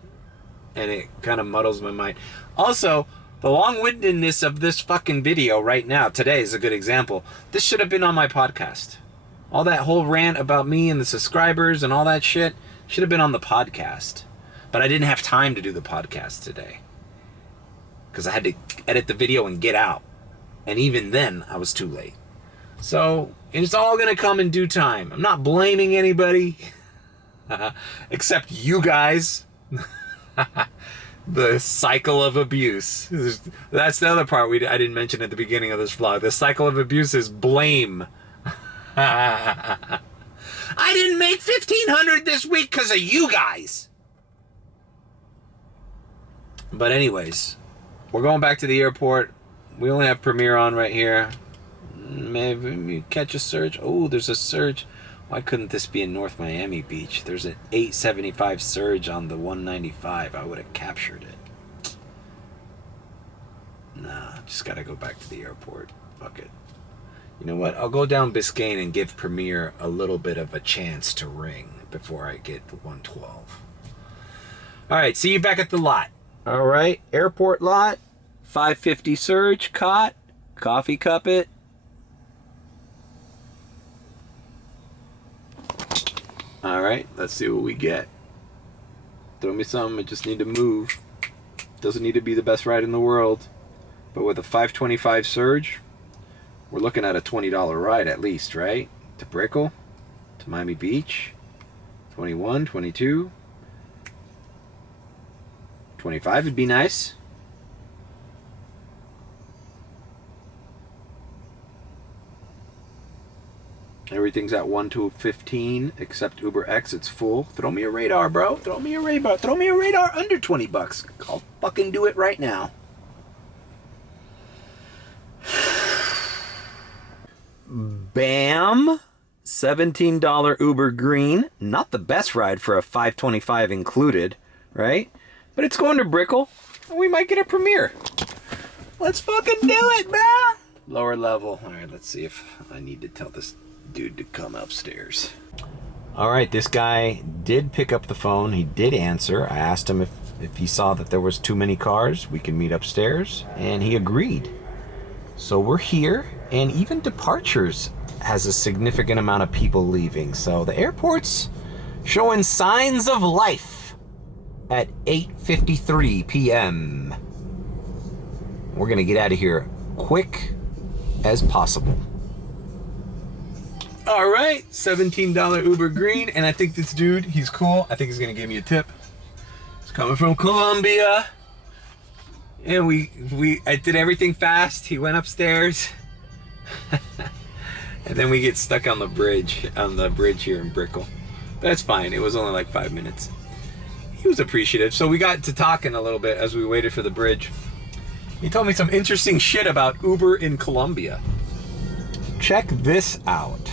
and it kind of muddles my mind. Also, the long-windedness of this fucking video right now, today is a good example. This should have been on my podcast. All that whole rant about me and the subscribers and all that shit should have been on the podcast. But I didn't have time to do the podcast today because I had to edit the video and get out. And even then, I was too late. So, it's all going to come in due time. I'm not blaming anybody except you guys. The cycle of abuse. That's the other part I didn't mention at the beginning of this vlog. The cycle of abuse is blame. I didn't make $1,500 this week because of you guys. But anyways, we're going back to the airport. We only have Premiere on right here. Maybe catch a surge. Oh, there's a surge. Why couldn't this be in North Miami Beach? There's an 875 surge on the 195. I would have captured it. Nah, just gotta go back to the airport. Fuck it. You know what? I'll go down Biscayne and give Premiere a little bit of a chance to ring before I get the 112. Alright, see you back at the lot. Alright, airport lot. 550 surge, cot. Coffee cup it. Alright, let's see what we get. Throw me something, I just need to move. Doesn't need to be the best ride in the world. But with a 525 surge, we're looking at a $20 ride at least, right? To Brickell, to Miami Beach. 21, 22. 25 would be nice. Everything's at 1 to 15 except Uber X. It's full. Throw me a radar, bro. Throw me a radar. Throw me a radar under 20 bucks. I'll fucking do it right now. Bam. $17 Uber Green. Not the best ride for a 525 included, right? But it's going to Brickell. And we might get a Premiere. Let's fucking do it, man. Lower level. All right, let's see if I need to tell this dude to come upstairs. All right, this guy did pick up the phone. He did answer. I asked him if he saw that there was too many cars, we can meet upstairs, and he agreed. So we're here, and even departures has a significant amount of people leaving. So the airport's showing signs of life at 8:53 p.m. We're gonna get out of here quick as possible. All right, $17 Uber Green, and I think this dude, he's cool. I think he's gonna give me a tip. He's coming from Colombia. And I did everything fast. He went upstairs. And then we get stuck on the bridge here in Brickell. That's fine, it was only like 5 minutes. He was appreciative, so we got to talking a little bit as we waited for the bridge. He told me some interesting shit about Uber in Colombia. Check this out.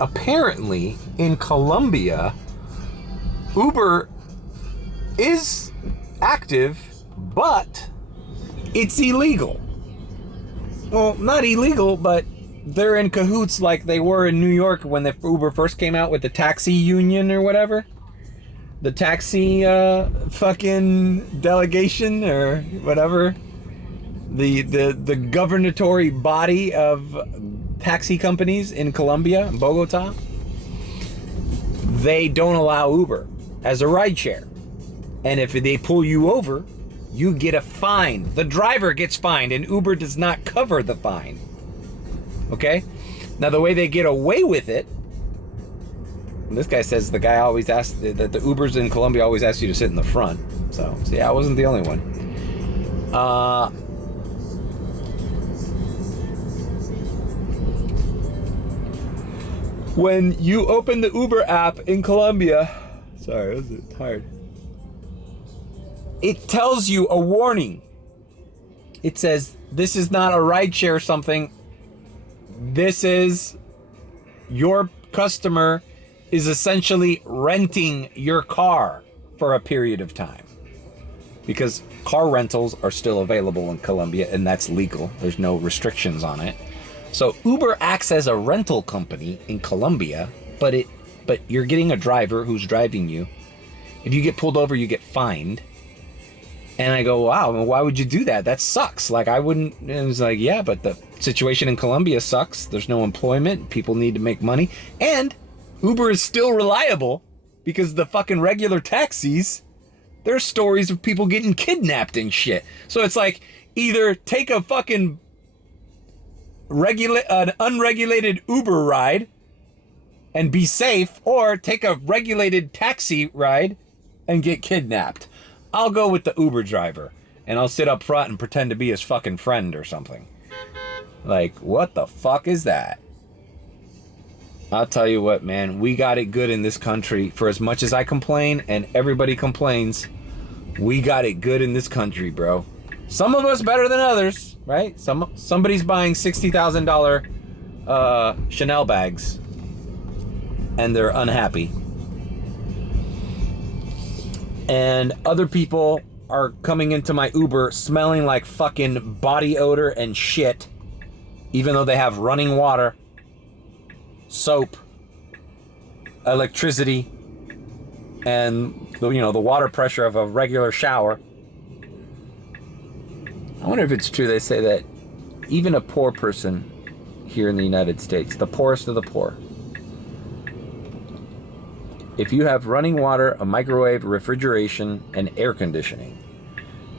Apparently, in Colombia, Uber is active, but it's illegal. Well, not illegal, but they're in cahoots like they were in New York when the Uber first came out with the taxi union or whatever. The taxi fucking delegation or whatever. the governatory body of taxi companies in Colombia, Bogota, they don't allow Uber as a rideshare. And if they pull you over, you get a fine. The driver gets fined, and Uber does not cover the fine. Okay? Now, the way they get away with it, this guy says the guy always asks, that the Ubers in Colombia always ask you to sit in the front. So yeah, I wasn't the only one. When you open the Uber app in Colombia, sorry, I was tired. It tells you a warning. It says, this is not a rideshare or something. This is your customer is essentially renting your car for a period of time. Because car rentals are still available in Colombia, and that's legal. There's no restrictions on it. So Uber acts as a rental company in Colombia, but you're getting a driver who's driving you. If you get pulled over, you get fined. And I go, wow, why would you do that? That sucks. Like, I wouldn't. And it was like, yeah, but the situation in Colombia sucks. There's no employment. People need to make money. And Uber is still reliable because the fucking regular taxis, there's stories of people getting kidnapped and shit. So it's like, either take a fucking an unregulated Uber ride and be safe, or take a regulated taxi ride and get kidnapped. I'll go with the Uber driver, and I'll sit up front and pretend to be his fucking friend or something. Like, what the fuck is that? I'll tell you what, man, we got it good in this country. For as much as I complain, and everybody complains, we got it good in this country, bro. Some of us better than others, right? Somebody's buying $60,000 Chanel bags, and they're unhappy. And other people are coming into my Uber smelling like fucking body odor and shit, even though they have running water, soap, electricity, and the water pressure of a regular shower. I wonder if it's true they say that even a poor person here in the United States, the poorest of the poor, if you have running water, a microwave, refrigeration, and air conditioning,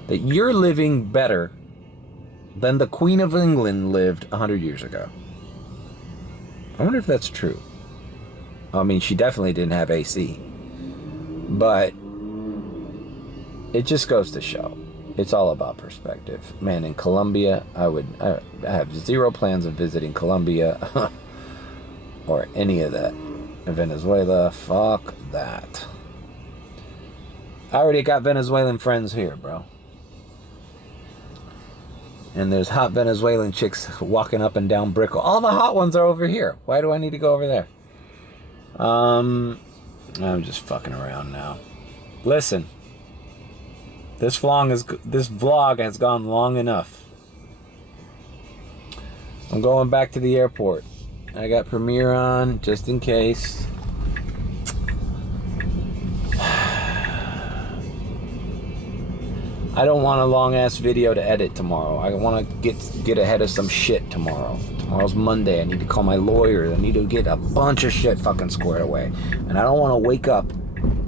that you're living better than the Queen of England lived 100 years ago. I wonder if that's true. I mean, she definitely didn't have AC. But it just goes to show. It's all about perspective. Man, in Colombia, I have zero plans of visiting Colombia or any of that. Venezuela, fuck that. I already got Venezuelan friends here, bro. And there's hot Venezuelan chicks walking up and down Brickell. All the hot ones are over here. Why do I need to go over there? I'm just fucking around now. Listen. This vlog has gone long enough. I'm going back to the airport. I got Premiere on, just in case. I don't want a long-ass video to edit tomorrow. I want to get ahead of some shit tomorrow. Tomorrow's Monday. I need to call my lawyer. I need to get a bunch of shit fucking squared away. And I don't want to wake up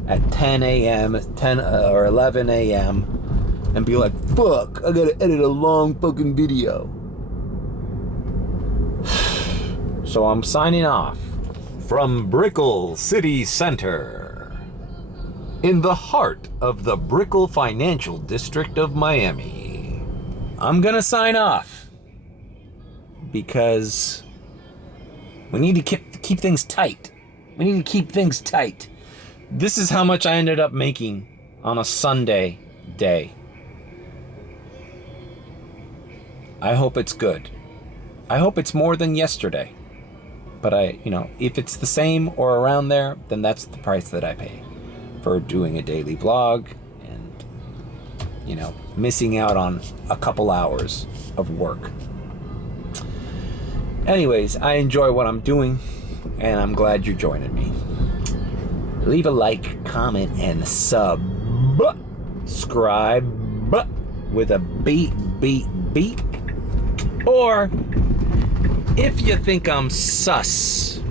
at 10 a.m., 10 or 11 a.m. and be like, fuck, I gotta edit a long fucking video. So I'm signing off from Brickell City Center, in the heart of the Brickell Financial District of Miami. I'm gonna sign off because we need to keep things tight. We need to keep things tight. This is how much I ended up making on a Sunday day. I hope it's good. I hope it's more than yesterday. But if it's the same or around there, then that's the price that I pay for doing a daily vlog and, missing out on a couple hours of work. Anyways, I enjoy what I'm doing, and I'm glad you're joining me. Leave a like, comment, and subscribe with a beep beep. Or if you think I'm sus,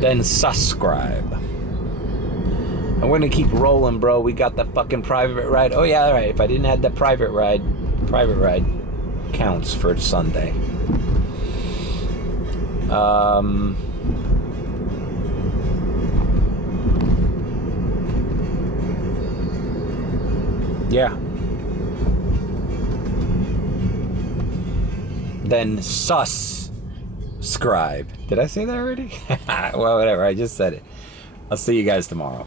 then subscribe. And we're gonna keep rolling, bro. We got the fucking private ride. Oh yeah, all right. If I didn't add the private ride counts for Sunday. Yeah. Then subscribe. Did I say that already? Well, whatever. I just said it. I'll see you guys tomorrow.